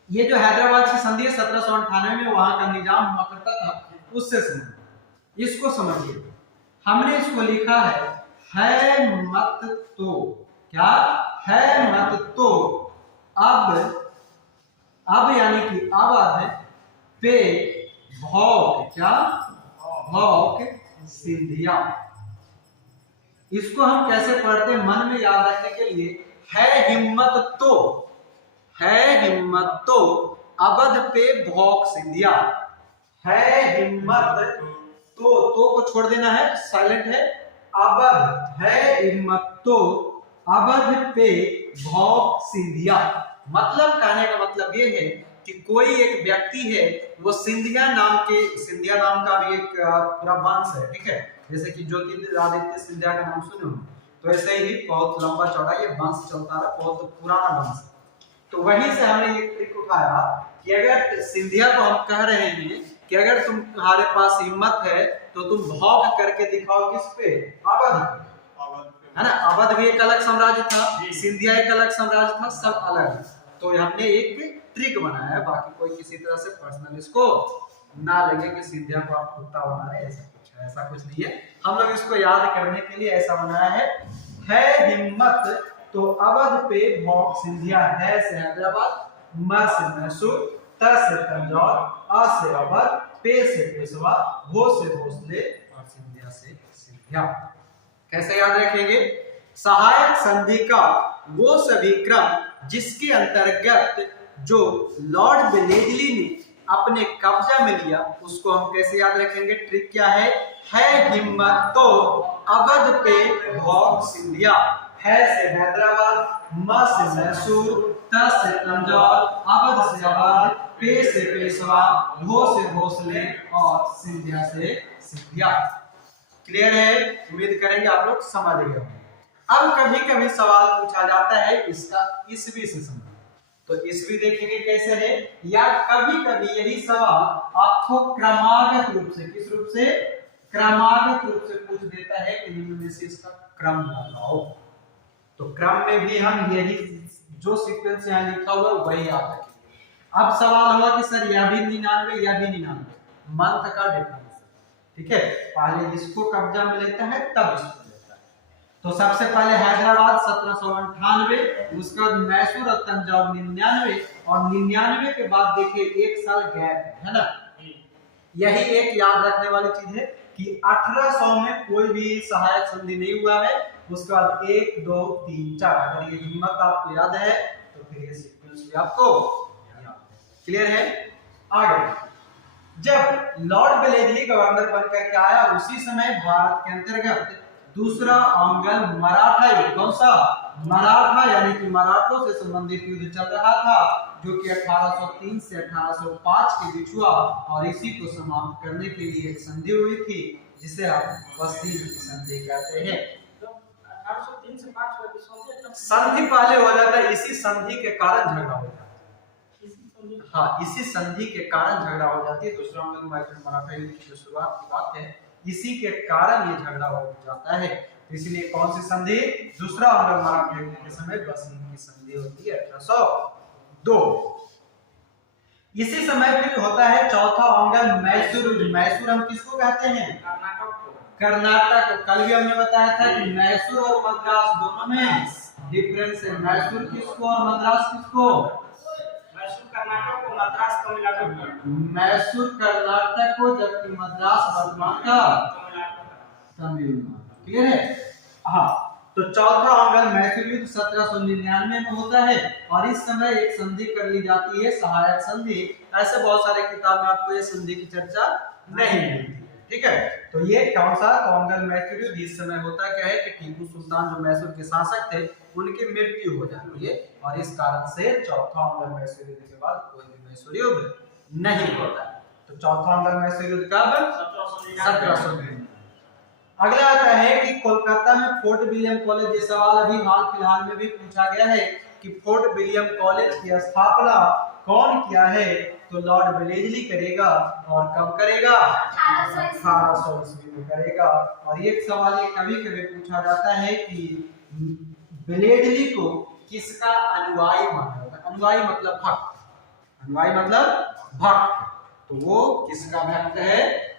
ये जो हैदराबाद की संधि 1798 में वहां का निजाम हुआ करता था, उससे समझिए, इसको समझिए। हमने इसको लिखा है मत तो, क्या है मत तो अब यानी कि अवध पे भौक, क्या भौक सिंधिया। इसको हम कैसे पढ़ते हैं मन में याद रखने के लिए, है हिम्मत तो अवध पे भौक सिंधिया। है हिम्मत तो को छोड़ देना है, साइलेंट है। अवध है हिम्मत तो अवध पे भौक सिंधिया। मतलब कहने का मतलब ये है कि कोई एक व्यक्ति है, वो सिंधिया नाम का भी एक पूरा वंश है, ठीक है। जैसे कि ज्योतिरादित्य सिंधिया का नाम सुने हो, तो ऐसे ही बहुत लंबा चौड़ा ये वंश चलता रहा, बहुत पुराना वंश। तो वहीं से हमने ये ट्रिक उठाया कि अगर सिंधिया को हम कह रहे हैं कि अगर तुम्हारे पास हिम्मत है तो तुम भौंक करके दिखाओ किस पे, अवध, है ना। अवध भी एक अलग साम्राज्य था, सिंधिया एक अलग साम्राज्य था, सब अलग। तो हमने एक ट्रिक बनाया है, बाकी कोई किसी तरह से पर्सनल इसको ना लगे कि सिंधिया को आप कुत्ता बना रहे, ऐसा कुछ नहीं है। हम लोग इसको याद करने के लिए ऐसा बनाया है हिम्मत तो अवध पे भौक सिंधिया। है से हैदराबाद, म से मैसूर, त से तंजौर, आ से अवध, पे से पेशवा, भो से भोसले और सिंधिया से सिंधिया। कैसे याद रखेंगे, सहायक संधि का वो सभी क्रम जिसके अंतर्गत जो लॉर्ड वेलेस्ली ने अपने कब्जा में लिया उसको हम कैसे याद रखेंगे? ट्रिक क्या है हिम्मत तो अवध पे भोग सिंधिया। है से हैदराबाद, म से मैसूर, त से तंजौर, अवध से अवध, पे से पेशवा, भो से भोसले और सिंधिया से सिंधिया। क्लियर है? उम्मीद करेंगे आप लोग समझ गए। अब कभी कभी सवाल पूछा जाता है इसका ईस्वी से संबंधित, तो ईस्वी देखेंगे कैसे है, या कभी कभी यही सवाल आपको क्रमागत रूप से, किस रूप से? क्रमागत रूप से पूछ देता है कि निम्न में से इसका क्रम लगाओ। तो क्रम में भी हम यही जो सीक्वेंस यहाँ लिखा हुआ है वही याद रखेंगे। अब सवाल होगा कि सर यह भी 99 या भी 99, मंथ का डिफरेंस, ठीक है, पहले इसको कब्जा में लेता है तब इसको। तो सबसे पहले हैदराबाद 1798, उसके बाद मैसूर और तंजौर 99, और 99 के बाद देखिए एक साल गैप है ना। यही एक याद रखने वाली चीज है कि 1800 में कोई भी सहायक संधि नहीं हुआ है। उसके बाद 1 2 3 4, अगर ये हिम्मत आपको याद है तो फिर ये सीक्वेंस भी आपको याद है। क्लियर है? आगे जब लॉर्ड वेलेस्ली गवर्नर बनकर के आया उसी समय भारत के अंतर्गत दूसरा आंग्ल मराठा युद्ध, कौन सा? मराठा, यानी कि मराठों से संबंधित युद्ध चल रहा था, जो कि 1803 से 1805 के बीच हुआ, और इसी को समाप्त करने के लिए एक संधि हुई थी जिसे हम बस्ती की संधि कहते हैं। 1803 से 5 तक संधि पहले हो जाता है, इसी संधि के कारण झगड़ा हो जाता है। हाँ, इसी संधि के कारण झगड़ा हो जाती है। दूसरा आंग्ल मराठा युद्ध की जो शुरुआत की बात है, इसी के कारण ये झगड़ा हो जाता है। तो इसलिए कौन सी संधि? दूसरा आंग्ल मराठा युद्ध के समय बस्ती की संधि होती है 1802। इसी समय फिर होता है चौथा आंग्ल मैसूर युद्ध। मैसूर हम किसको कहते हैं? कर्नाटक। कल भी हमने बताया था कि मैसूर और मद्रास दोनों में डिफरेंस है। मैसूर किसको और मद्रास किसको? मैसूर कर्नाटक को, मद्रास तमिलनाडु को। मैसूर कर्नाटक को, जबकि मद्रास वर्तमान का तमिलनाडु। क्लियर है? हाँ, तो चौथा आंग्ल मैसूर युद्ध 1799 में होता है, और इस समय एक संधि कर ली जाती है, सहायक संधि। ऐसे बहुत सारे किताब में आपको ये संधि की चर्चा नहीं मिलती, ठीक है। तो ये कौन सा आंग्ल मैसूर युद्ध इस समय होता क्या है कि टीपू सुल्तान जो मैसूर के शासक थे उनकी मृत्यु हो जाती है, और इस कारण से चौथा आंग्ल मैसूर युद्ध के बाद कोई भी मैसूर युद्ध नहीं होता। तो चौथा आंग्ल मैसूर युद्ध कब? 1799। अगला आता है कि कोलकाता में फोर्ट विलियम कॉलेज। ये सवाल अभी हाल फिलहाल में भी पूछा गया है कि फोर्ट विलियम कॉलेज की स्थापना कौन किया है? तो लॉर्ड वेलेस्ली करेगा, और कब करेगा? 1800 ईस्वी में करेगा। और एक सवाल ये कभी कभी पूछा जाता है कि वेलेस्ली को किसका अनुयायी माना जाता है? अनुयायी मतलब भक्त, अनुयायी मतलब भक्त, तो वो किसका भक्त है?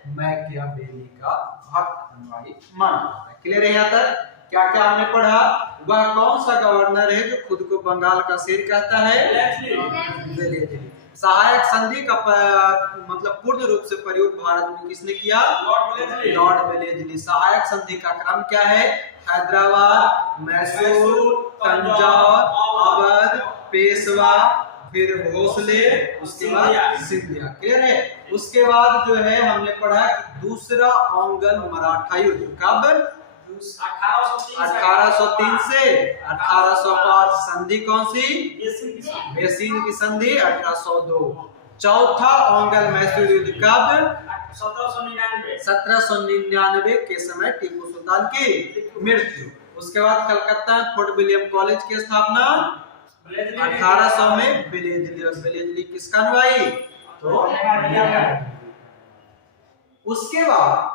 मैकियावेली का भक्त अनुयायी माना जाता है। क्लियर है? यहाँ तक क्या क्या हमने पढ़ा? वह कौन सा गवर्नर है जो खुद को बंगाल का शेर कहता है? वेलेस्ली। सहायक संधि का मतलब पूर्ण रूप से प्रयोग भारत में किसने किया? Lord Wellesley. सहायक संधि का क्रम क्या है? हैदराबाद, मैसूर, तंजौर, अवध, पेशवा, फिर भोसले, उसके बाद सिंधिया। क्लियर है? उसके बाद जो है हमने पढ़ा कि दूसरा आंग्ल मराठा युद्ध कब? 1803 से 1805। संधि कौन सी? बेसिन की संधि 1802। चौथा आंग्ल मैसूर युद्ध कब? 1799 के समय टीपू सुल्तान की मृत्यु। उसके बाद कलकत्ता में फोर्ट विलियम कॉलेज की स्थापना 1800 में वेलेस्ली। और वेलेस्ली किसका अनुयायी? तो उसके बाद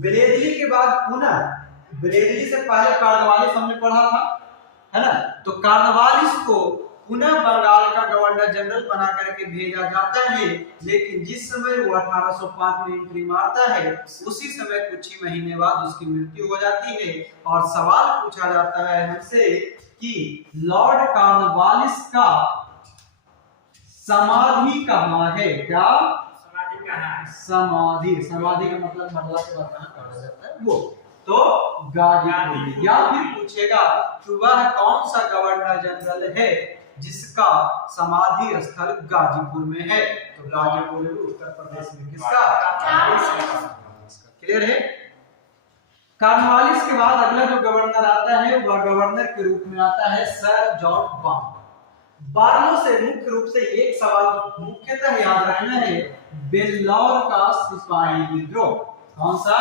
वेलेस्ली के बाद पुनः वेलेस्ली से पहले कार्नवालिस हमने पढ़ा था, है ना। तो कार्नवालिस को पुनः बंगाल का गवर्नर जनरल बना करके भेजा जाता है, लेकिन जिस समय वो 1805 में एंट्री मारता है उसी समय कुछ ही महीने बाद उसकी मृत्यु हो जाती है। और सवाल पूछा जाता है हमसे कि लॉर्ड कार्नवालिस का समाधि कहाँ है? क्या समाधि कहाँ है? समाधि, समाधि का मतलब मरला के बाद कहाँ कहा जाता है वो, तो गाजीपुर। या फिर पूछेगा कि वह कौन सा गवर्नर जनरल है जिसका समाधि स्थल गाजीपुर में है। तो गाजीपुर उत्तर प्रदेश में किसका? क्लियर है? कॉर्नवालिस के बाद अगला जो गवर्नर आता है वह गवर्नर के रूप में आता है सर जॉन बार्लो। बार्लो से मुख्य रूप से एक सवाल मुख्यतः याद रखना है, बेल्लौर का सिपाही विद्रोह। कौन सा?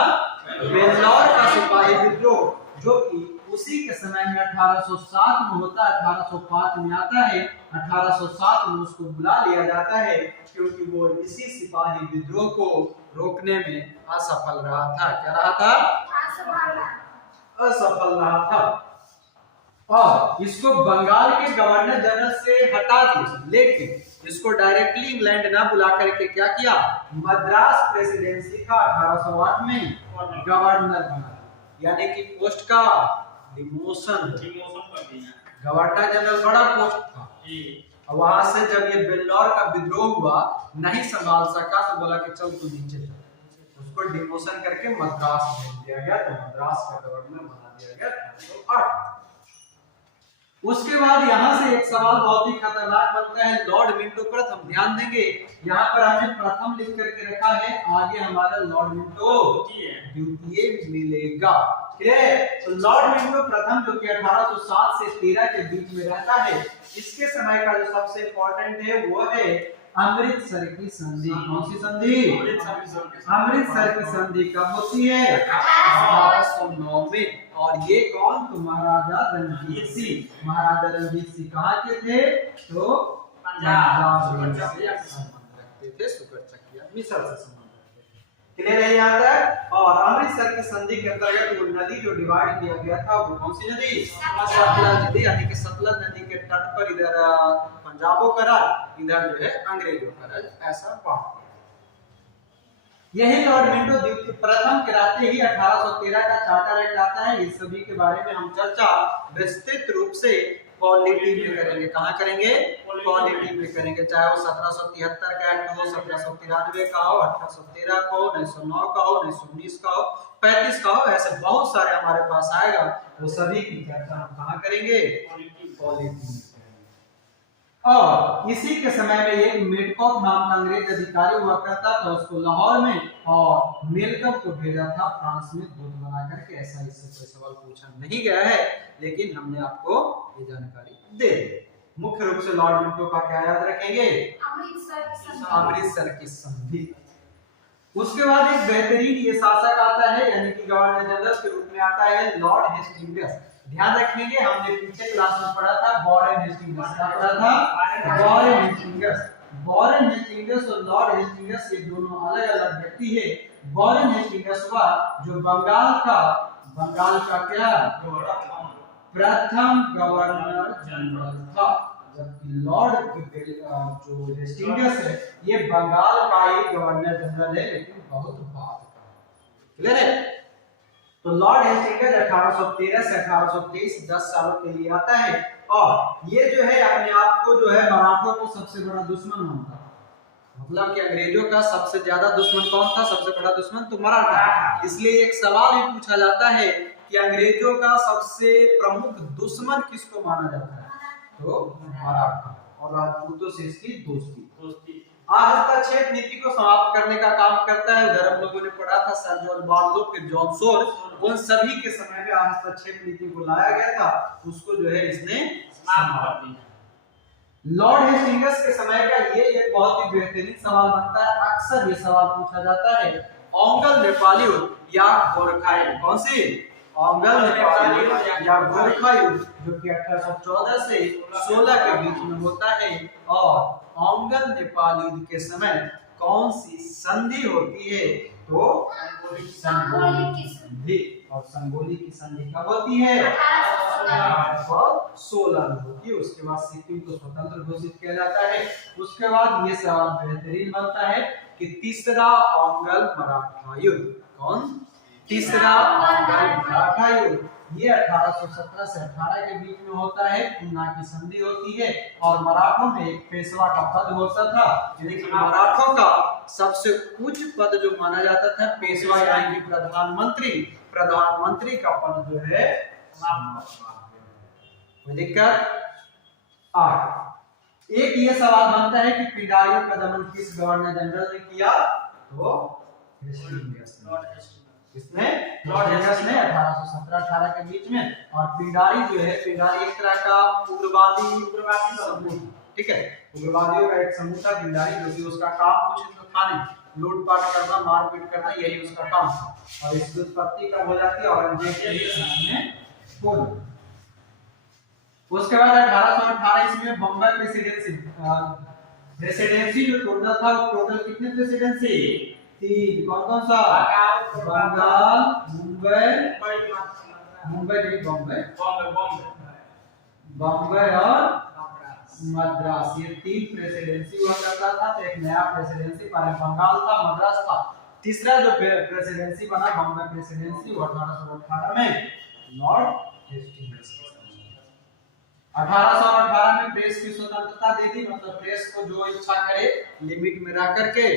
बेल्लौर का सिपाही विद्रोह, जो कि उसी के समय में 1807 में होता है, 1805 में आता है। 1807 में उसको बुला लिया जाता है क्योंकि वो इसी सिपाही विद्रोह को रोकने में असफल रहा था। क्या रहा था? असफल रहा था। और इसको बंगाल के गवर्नर जनरल से हटा दिया, लेकिन इसको डायरेक्टली इंग्लैंड ना बुला करके क्या किया? मद्रास प्रेसिडेंसी का 1808 में गवर्नर बना, यानी कि पोस्ट का डिमोशन कर दिया। गवर्नर जनरल बड़ा पोस्ट था, और वहां से जब ये बेल्लौर का विद्रोह हुआ, नहीं संभाल सका, तो बोला कि चल तू नीचे चल। उसको डिमोशन करके मद्रास भेज दिया गया, तो मद्रास का गवर्नर बना दिया गया 1808। उसके बाद यहाँ से एक सवाल बहुत ही खतरनाक बनता है, लॉर्ड मिंटो प्रथम। ध्यान देंगे, यहाँ पर हमने प्रथम लिख करके रखा है, आगे हमारा लॉर्ड मिंटो द्वितीय मिलेगा। ठीक है? तो लॉर्ड मिंटो प्रथम जो कि 1807 से 13 के बीच में रहता है, इसके समय का जो सबसे इंपॉर्टेंट है वो है अमृतसर की संधि। कौन सी संधि? अमृतसर की संधि कब होती है? 1809 में। और ये कौन? तो महाराजा रणजीत सिंह। महाराजा रणजीत सिंह कहाँ के थे? तो पंजाब से संबंध रखते थे, सुकरचकिया मिसर से संबंध रखते थे। क्लियर है यहाँ तक? और अमृतसर की संधि के अंतर्गत वो नदी जो डिवाइड किया गया था वो कौन सी नदी? सतलज नदी, यानी कि सतलज नदी के तट पर इधर पंजाबों का राज, इधर जो है अंग्रेजों का राज, ऐसा बांट। यही लॉर्ड मिंटो द्वितीय प्रथम के रहते ही 1813 का चार्टर एक्ट आता है। इस सभी के बारे में हम चर्चा विस्तृत रूप से पॉलिटी में करेंगे। कहाँ करेंगे? पॉलिटी में करेंगे। चाहे वो 1773 का एक्ट हो, 1793 का हो, 1813 का हो, 1909 का हो, 1919 का हो, 35 का हो, ऐसे बहुत सारे हमारे पास आएगा। वो सभी की चर्चा हम कहाँ करेंगे? पॉलिटी में। और इसी के समय में एक मेडकॉक नाम का अंग्रेज अधिकारी हुआ करता था, उसको लाहौर में और मेलकम को भेजा था फ्रांस में दूत बना करके। ऐसा इससे कोई सवाल पूछा नहीं गया है, लेकिन हमने आपको ये जानकारी दे दी। मुख्य रूप से लॉर्ड मिंटो का क्या याद रखेंगे? अमृतसर की संधि। उसके बाद एक बेहतरीन ये शासक आता है, यानी कि गवर्नर जनरल के रूप में आता है लॉर्ड हेस्टिंग्स। ध्यान रखेंगे, हमने पीछे क्लास में पढ़ा था वॉरेन हेस्टिंग्स। क्या पढ़ा था? Warren Hastings. वॉरेन हेस्टिंग्स और लॉर्ड हेस्टिंग्स ये दोनों अलग अलग व्यक्ति है। वॉरेन हेस्टिंग्स वह जो बंगाल का क्या प्रथम गवर्नर जनरल था, जबकि लॉर्ड जो हेस्टिंग्स है ये बंगाल का ही गवर्नर जनरल है, लेकिन बहुत बाद का। क्लियर है? तो लॉर्ड हेस्टिंग्स 1813 से 1823 10 सालों के लिए आता है, और ये जो है अपने आप को जो है मराठों को सबसे बड़ा दुश्मन मानता है। मतलब कि अंग्रेजों का सबसे ज्यादा दुश्मन कौन था? सबसे बड़ा दुश्मन तो मराठा। इसलिए एक सवाल ही पूछा जाता है कि अंग्रेजों का सबसे प्रमुख दुश्मन किसको माना जाता है? तो मराठा। और राजपूतों से इसकी दोस्ती। हस्तक्षेप नीति को समाप्त करने का काम करता है। उधर हम लोगों ने पढ़ा था सर जॉन बार्लो, फिर जॉन सोर, उन सभी के समय में हस्तक्षेप नीति को लाया गया था, उसको जो है इसने समाप्त कर दिया। लॉर्ड हेस्टिंग्स के समय का ये एक बहुत ही बेहतरीन सवाल बनता है, अक्सर ये सवाल पूछा जाता है, ओंगल नेपाली युद्ध या गोरखा युद्ध। कौन सी? ओंगल नेपाली युद्ध या गोरखा युद्ध, जो कि 1814 से 16 के बीच में होता है। और ओंगल नेपाल युद्ध के समय कौन सी संधि होती है? तो संगोली की संधि। और संगोली की संधि कब होती है? 1816 में होती है। उसके बाद सिक्किम को स्वतंत्र घोषित किया जाता है। उसके बाद ये सवाल बेहतरीन बनता है कि तीसरा ओंगल मराठा युद्ध। कौन? तीसरा ओंगल मराठा युद्ध, ये 1817 से 18 के बीच में होता है। पूना की संधि होती है, और मराठों में एक पेशवा का पद होता था, लेकिन मराठों का सबसे उच्च पद जो माना जाता था पेशवा, यानी कि प्रधानमंत्री का पद जो है। कोई दिक्कत? 8 एक ये सवाल बनता है कि पिंडारियों का दमन किस गवर्नर जनरल ने किया, तो हेस्टिंग्स ने। किसने? लॉर्ड हेस्टिंग्स ने 1817-18 के बीच में। और पिंडारी जो है, पिंडारी एक तरह का उग्रवादी समूह, ठीक है, उग्रवादियों का एक समूह था पिंडारी, जो कि उसका काम कुछ तो था नहीं, लूटपाट करना, मारपीट करना, यही उसका काम था। और इसकी उत्पत्ति कब हो जाती है? औरंगजेब के समय में हो जाती है। उसके बाद 1818 ईस्वी में बम्बई प्रेसिडेंसी जो टोटल था, वो टोटल कितने प्रेसिडेंसी? 3। कौन कौन सा? बंगाल, मुंबई नहीं, बम्बई और मद्रास, ये 3 प्रेसिडेंसी हुआ करता था। तो एक नया प्रेसिडेंसी पहले बंगाल था, मद्रास था। तीसरा जो प्रेसिडेंसी बना बम्बई प्रेसिडेंसी, वो 1818 में लॉर्ड हेस्टिंग्स। 1818 में प्रेस की स्वतंत्रता दे दी, मतलब प्रेस को जो इच्छा करे लिमिट में रह करके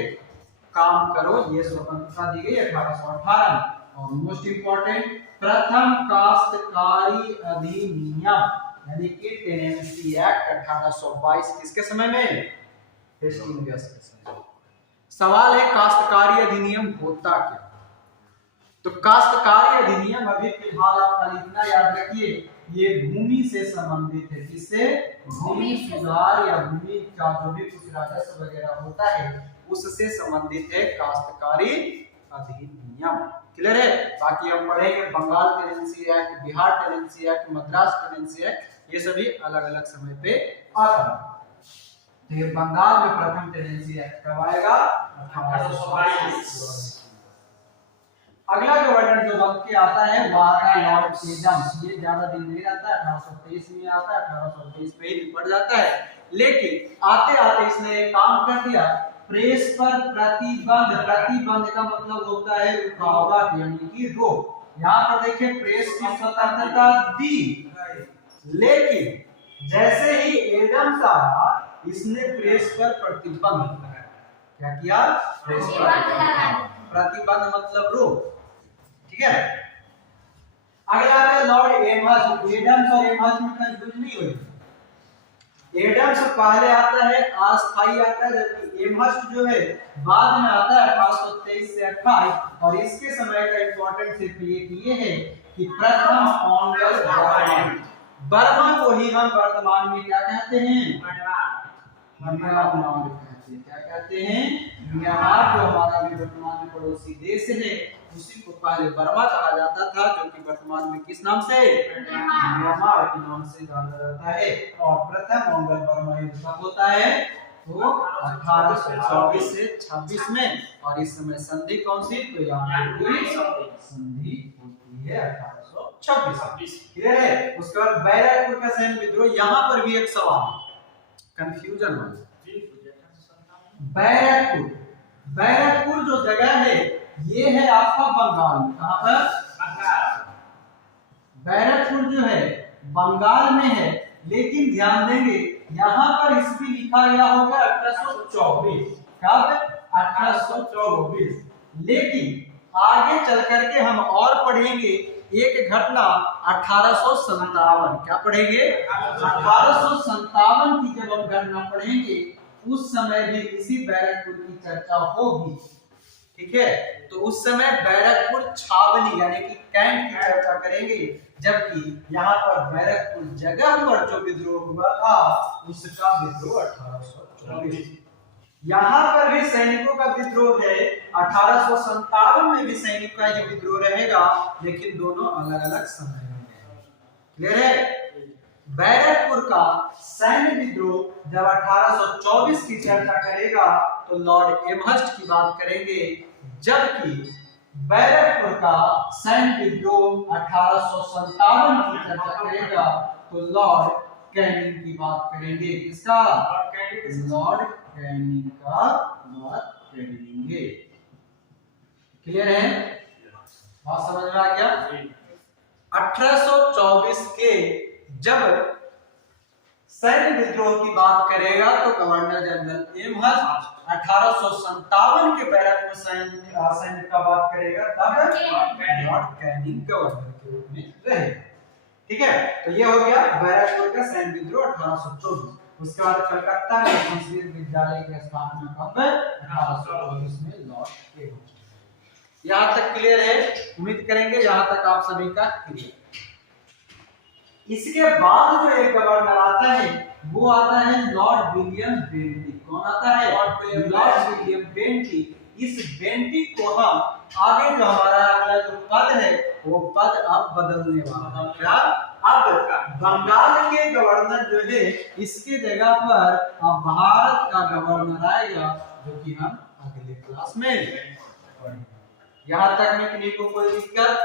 काम करो, ये स्वतंत्रता दी गई 1818 में। और मोस्ट इंपोर्टेंट, प्रथम काश्तकारी अधिनियम यानी कि टेनेंसी एक्ट 1822 किसके समय में? हेस्टिंग्स के समय। सवाल है काश्तकारी अधिनियम होता क्या? तो काश्तकारी अधिनियम अभी फिलहाल आप खाली इतना याद रखिए, ये भूमि से संबंधित है। किससे? भूमि सुधार या भूमि का जो भी कुछ राजस्व वगैरह होता है उससे संबंधित है काश्तकारी अधिनियम। क्लियर है? बाकी हम पढ़ेंगे Bengal tenancy act, Bihar tenancy act, Madras tenancy act, ये सभी अलग अलग समय पे आता है। तो ये बंगाल में प्रथम टेनेंसी एक्ट कब आएगा? 1822। अगला जो वर्णन जो बन के आता है वो आता है लॉर्ड एडम्स। ये ज्यादा दिन नहीं रहता है, 1823 में आता है, 1823 पे ही निपट जाता है। लेकिन आते आते इसने एक काम कर दिया, प्रेस पर प्रतिबंध। प्रतिबंध का मतलब होता है रुकावट यानी कि रोक। यहाँ पर देखिए प्रेस की स्वतंत्रता दी, लेकिन जैसे ही एडम्स आया इसने प्रेस पर प्रतिबंध लगाया। क्या किया? प्रेस पर प्रतिबंध मतलब रोक, ठीक है। अगला आता है लॉर्ड एडम्स। एडम्स और एडम्स में कंफ्यूजन नहीं होगी। एडम्स पहले आता है, अस्थायी आता है, जबकि एडम्स जो है बाद में आता है 1823 से 28। और इसके समय का इंपॉर्टेंट सिर्फ ये है कि प्रथम ऑनरल बर्मा को ही हम वर्तमान में क्या कहते हैं? म्यांमार कहते हैं। क्या कहते हैं? म्यांमार, जो हमारा भी वर्तमान में पड़ोसी देश है, उसी को पहले बर्मा कहा जाता था, जो कि वर्तमान में किस नाम से? म्यांमार के नाम से जाना जाता है। और प्रथम मंगल बर्मा युद्ध कब होता है? तो 1824 से 26 में। और इस समय संधि कौन सी? तो यहाँ संधि होती है 1826। क्लियर है? उसके बाद बैरकपुर का सैन्य विद्रोह। यहाँ पर भी एक सवाल कंफ्यूजन हो, बैरकपुर, बैरकपुर जो जगह है ये है आपका बंगाल में। कहां पर? बैरकपुर जो है बंगाल में है, लेकिन ध्यान देंगे यहाँ पर इस पे लिखा गया होगा 1824। कब? 1824। लेकिन आगे चल करके हम और पढ़ेंगे एक घटना 1857। क्या पढ़ेंगे? 1857 की जब हम घटना पढ़ेंगे उस समय भी इसी बैरकपुर की चर्चा होगी, ठीक है। तो उस समय बैरकपुर छावनी यानी कि कैंप की चर्चा करेंगे, जबकि यहाँ पर बैरकपुर जगह पर जो विद्रोह हुआ था उसका विद्रोह 1824। यहाँ पर भी सैनिकों का विद्रोह है, 1857 में भी सैनिकों का ही विद्रोह रहेगा, लेकिन दोनों अलग अलग समय में है। क्लियर है? बैरकपुर का सैन्य विद्रोह जब 1824 की चर्चा करेगा तो लॉर्ड एमहर्स्ट की बात करेंगे, जबकि बैरकपुर का सैन्य विद्रोह 1857 की चर्चा करेगा तो लॉर्ड कैनिंग की बात करेंगे। किसका? लॉर्ड कैनिंग का बात करेंगे। क्लियर है? बात समझ में आ गया? 1824 के जब सैन्य विद्रोह की बात करेगा तो गवर्नर जनरल एमहर्स्ट, 1857 के बैरकपुर सैन्य का बात करेगा तब लॉर्ड कैनिंग गवर्नर के रूप में रहेगा। ठीक है, तो ये हो गया बैरकपुर का सैन्य विद्रोह 1824। उसके बाद कलकत्ता में संस्कृत विद्यालय की स्थापना कब 1824 में लॉर्ड केम्प। यहाँ तक क्लियर है? उम्मीद करेंगे यहाँ तक आप सभी का क्लियर। इसके बाद जो एक गवर्नर आता है वो आता है लॉर्ड विलियम बेंटिक। कौन आता है? Lord William Bentinck. इस बेंटिक को हम आगे जो हमारा अगला जो पद है वो पद अब बदलने वाला है। क्या? अब बंगाल के गवर्नर जो है इसके जगह पर अब भारत का गवर्नर आएगा, जो कि हम अगले क्लास में पढ़ेंगे। यहाँ तक में किसी को कोई दिक्कत?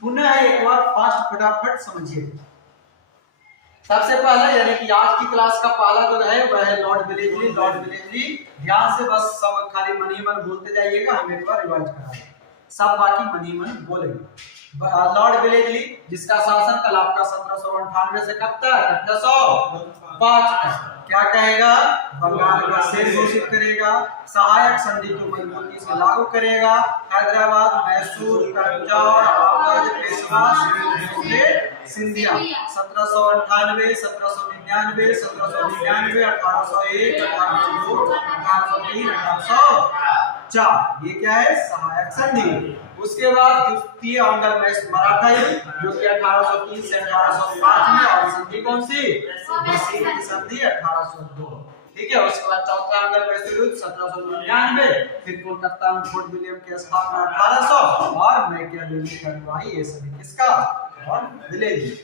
पुनः एक बार फास्ट फटाफट समझिए। सबसे पहले यानी कि आज की क्लास का पहला जो है वह है लॉर्ड वेलेस्ली। लॉर्ड वेलेस्ली ध्यान से बस सब खाली मनी मन बोलते जाइएगा, हम एक बार रिवाइज कराएंगे, सब बाकी मनी मन बोलेंगे। लॉर्ड वेलेस्ली जिसका शासन काल आपका 1798 से कब तक 1805 तक। क्या कहेगा? बंगाल का शेर घोषित करेगा, सहायक संधि को मजबूती से लागू करेगा, हैदराबाद, मैसूर, तंजौर, अवध, पेशवा, सिंधिया 1798, 1799, 1799, 1801, 1802, 1803, 1804। ये क्या है? सहायक संधि। उसके बाद द्वितीय अंग्ल मराठा युद्ध जो कि 1830 से 1805 में, और संधि कौन सी? बसीर की संधि 1802। ठीक है। उसके बाद चौथा अंग्ल मैसूर युद्ध 1799, फिर कोलकाता में फोर्ट विलियम की स्थापना 1800 और मैकियावेली की अगुवाई। ये सभी किसका? Lord Wellesley.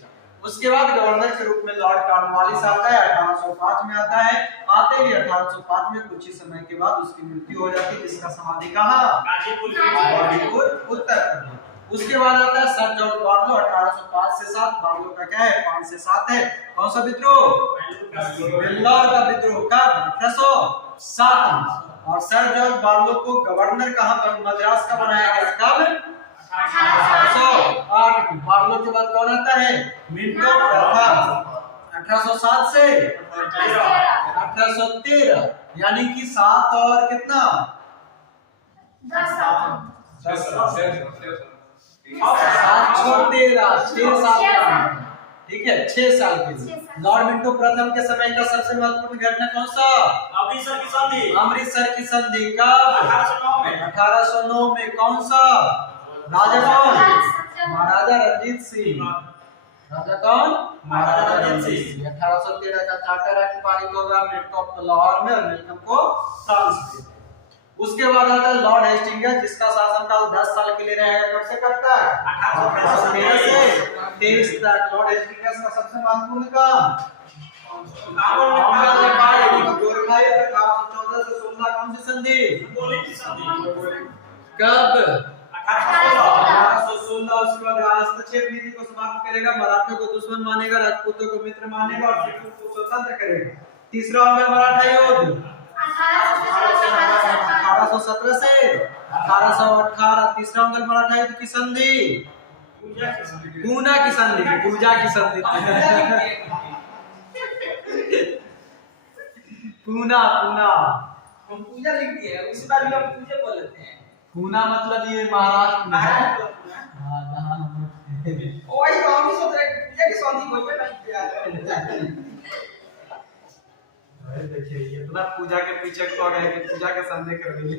उसके बाद गवर्नर के रूप में लॉर्ड कॉर्नवालिस आता है, 1805 में आता है। आते ही 1805 में कुछ ही समय के बाद उसकी मृत्यु हो जाती है, जिसका समाधि कहाँ? गाजीपुर, उत्तर प्रदेश। उसके बाद आता है सर जॉर्ज बार्लो 1805 से 7। बार्लो का क्या है? 5 से 7 है। कौन सा विद्रोह? वेल्लोर का विद्रोह। कब? 1807 में। और सर जॉर्ज बार्लो को गवर्नर कहाँ पर? मद्रास का बनाया गया। कब? 1808। बार्लो के बाद कौन आता है? मिंटो प्रथम 1807 से 1813, यानी कि 7 और कितना? 10 6 साल। ठीक है, 6 साल के लिए। लॉर्ड मिंटो प्रथम के समय का सबसे महत्वपूर्ण घटना कौन सा? अमृतसर की संधि। अमृतसर की संधि कब? 1809 में। कौन सा राजा? कौन? महाराजा रणजीत सिंह। राजा कौन? महाराजा रणजीत सिंह। 1813 का चार्टर एक्ट पारित होगा मेट्रो ऑफ लाहौर में, और वेलकम को फ्रांस में। उसके बाद आता है लॉर्ड हेस्टिंग्स जिसका शासनकाल 10 साल के लिए रहेगा। कब से कब तक? 1813 से 23 तक। लॉर्ड हेस्टिंग्स का सबसे महत्वपूर्ण काम गोरखा 1814 से 16 कौन सी संधि? कब? 1816। उसके बाद हस्तक्षेप नीति को समाप्त करेगा, मराठों को दुश्मन मानेगा, राजपूतों को मित्र मानेगा और सिखों को स्वतंत्र करेगा। तीसरा अंग्ल मराठा युद्ध 1817 से 1818। तीसरा अंग्ल मराठा युद्ध की संधि पूना की संधि, पूजा की संधि पूना पूजा लिख दिया है, उसी बार भी हम पूजा बोल लेते हैं। पूना मतलब ये महाराष्ट्र में है। हां, जहां हम वही तो हम भी सोच रहे हैं पूजा की संधि बोलते नहीं। अरे देखिए इतना पूजा के पीछे पड़ गए कि पूजा के संधि कर दिए।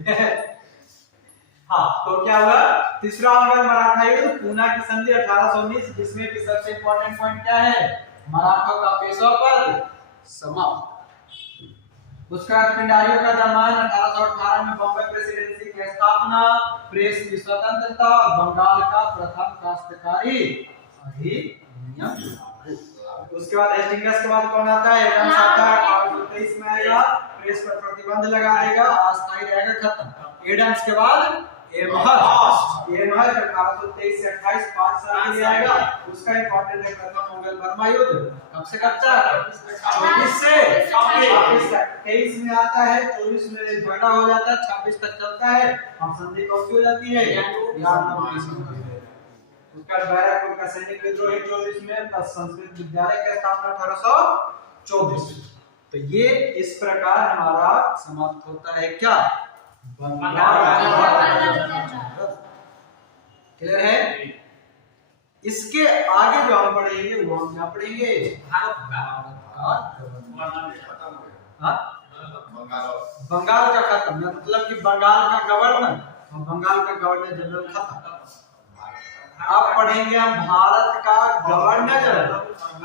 हाँ, तो क्या हुआ? तीसरा अंग्ल मराठा युद्ध पूना की संधि 1819, जिसमें कि सबसे इंपॉर्टेंट पॉइंट क्या है? मराठों का पेशवा पद समाप्त। उसका पिंडारियों का दमन 1818 में बॉम्बे प्रेसिडेंसी की स्थापना, प्रेस की स्वतंत्रता और बंगाल का प्रथम काश्तकारी अधिनियम। उसके बाद हेस्टिंग्स के बाद कौन आता है? एडम्स आता है, 1823 में आएगा, प्रेस पर प्रतिबंध लगाएगा, अस्थायी रहेगा, खत्म। एडम्स के बाद एमहर 1823 से 28 5 साल के लिए आएगा। उसका इंपॉर्टेंट है प्रथम मंगल बर्मा युद्ध। कब से कब तक? 24 से 26 तक। 23 में आता है, 24 में झगड़ा हो जाता है, 26 तक चलता है और संधि कौन सी हो जाती है? यादव की संधि। उसका बैरकपुर का सैनिक विद्रोह 24 में, प्लस संस्कृत विद्यालय की स्थापना 1824। तो ये इस प्रकार हमारा समाप्त होता है क्या? क्लियर है? इसके आगे जो हम पढ़ेंगे वो हम क्या पढ़ेंगे? भारत का हाँ? बंगाल का खत्म, मतलब कि बंगाल का गवर्नर और बंगाल का गवर्नर जनरल खत्म। अब पढ़ेंगे हम भारत का गवर्नर जनरल,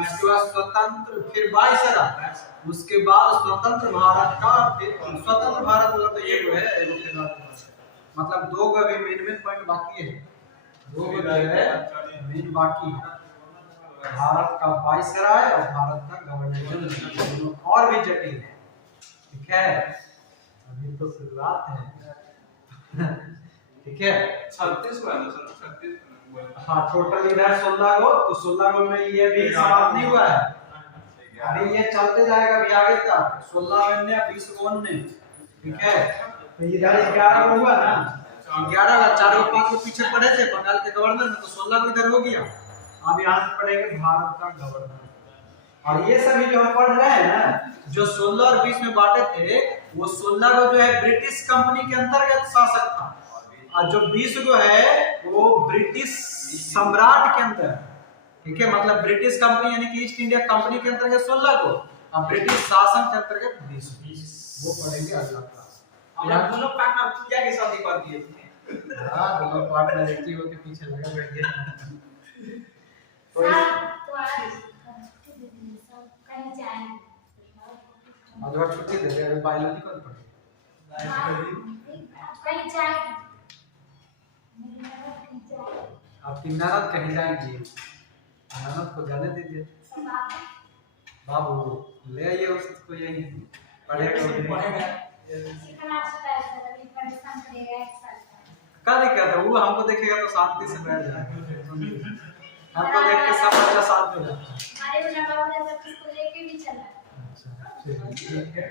उसके बाद स्वतंत्र, फिर वायसराय, उसके बाद स्वतंत्र भारत का, फिर स्वतंत्र भारत बोला तो ये है, मतलब दो का भी मेन पॉइंट बाकी है, दो का है मेन बाकी है, भारत का वायसराय और भारत का गवर्नर जनरल, और भी जटिल है। ठीक है, अभी तो शुरुआत है। ठीक है, 36 को आना सर, 36 हाँ टोटल इधर 16 गो, तो 16 गो में ये भी समाप्त नहीं हुआ है, अभी ये चलते जाएगा भी आगे तक, 16 अन्य 20 अन्य। ठीक है, तो इधर 11 गो हुआ ना, 11 का 4 गो 5 गो पीछे पड़े थे बंगाल के गवर्नर में, तो 16 गो इधर हो गया। अब यहाँ से पढ़ेंगे भारत का गवर्नर, और ये सभी जो हम पढ़ रहे हैं ना, जो 16 और 20 में बांटे थे, वो 16 गो जो है ब्रिटिश कंपनी के अंतर्गत शासक था, और जो 20 गो है वो ब्रिटिश सम्राट के अंदर। ठीक है, मतलब ब्रिटिश कंपनी यानी कि ईस्ट इंडिया कंपनी के अंतर्गत 16 गो, और ब्रिटिश शासन के अंतर्गत 20, वो पढ़ेंगे अगला क्लास। अब दोनों पार्टनर पूजा के साथ ही कर दिए थे। हां, दोनों पार्टनर एक ही के पीछे लगे बैठ गए। तो कहीं जाएंगे, अगला छुट्टी दे रहे हैं, बायोलॉजी कौन पढ़ेगा? कहीं जाएंगे, आपकी ननद कहीं जाएंगी, ननद को जाने दीजिए, बाबू ले आइए उसको, यही पढ़ेगा। क्या दिक्कत है, वो हमको देखेगा तो शांति से बैठ जाएगा, हमको देख के सब बच्चा शांत हो जाता है। हमारे बाबू ने सब इसको लेके भी चला। अच्छा ठीक है।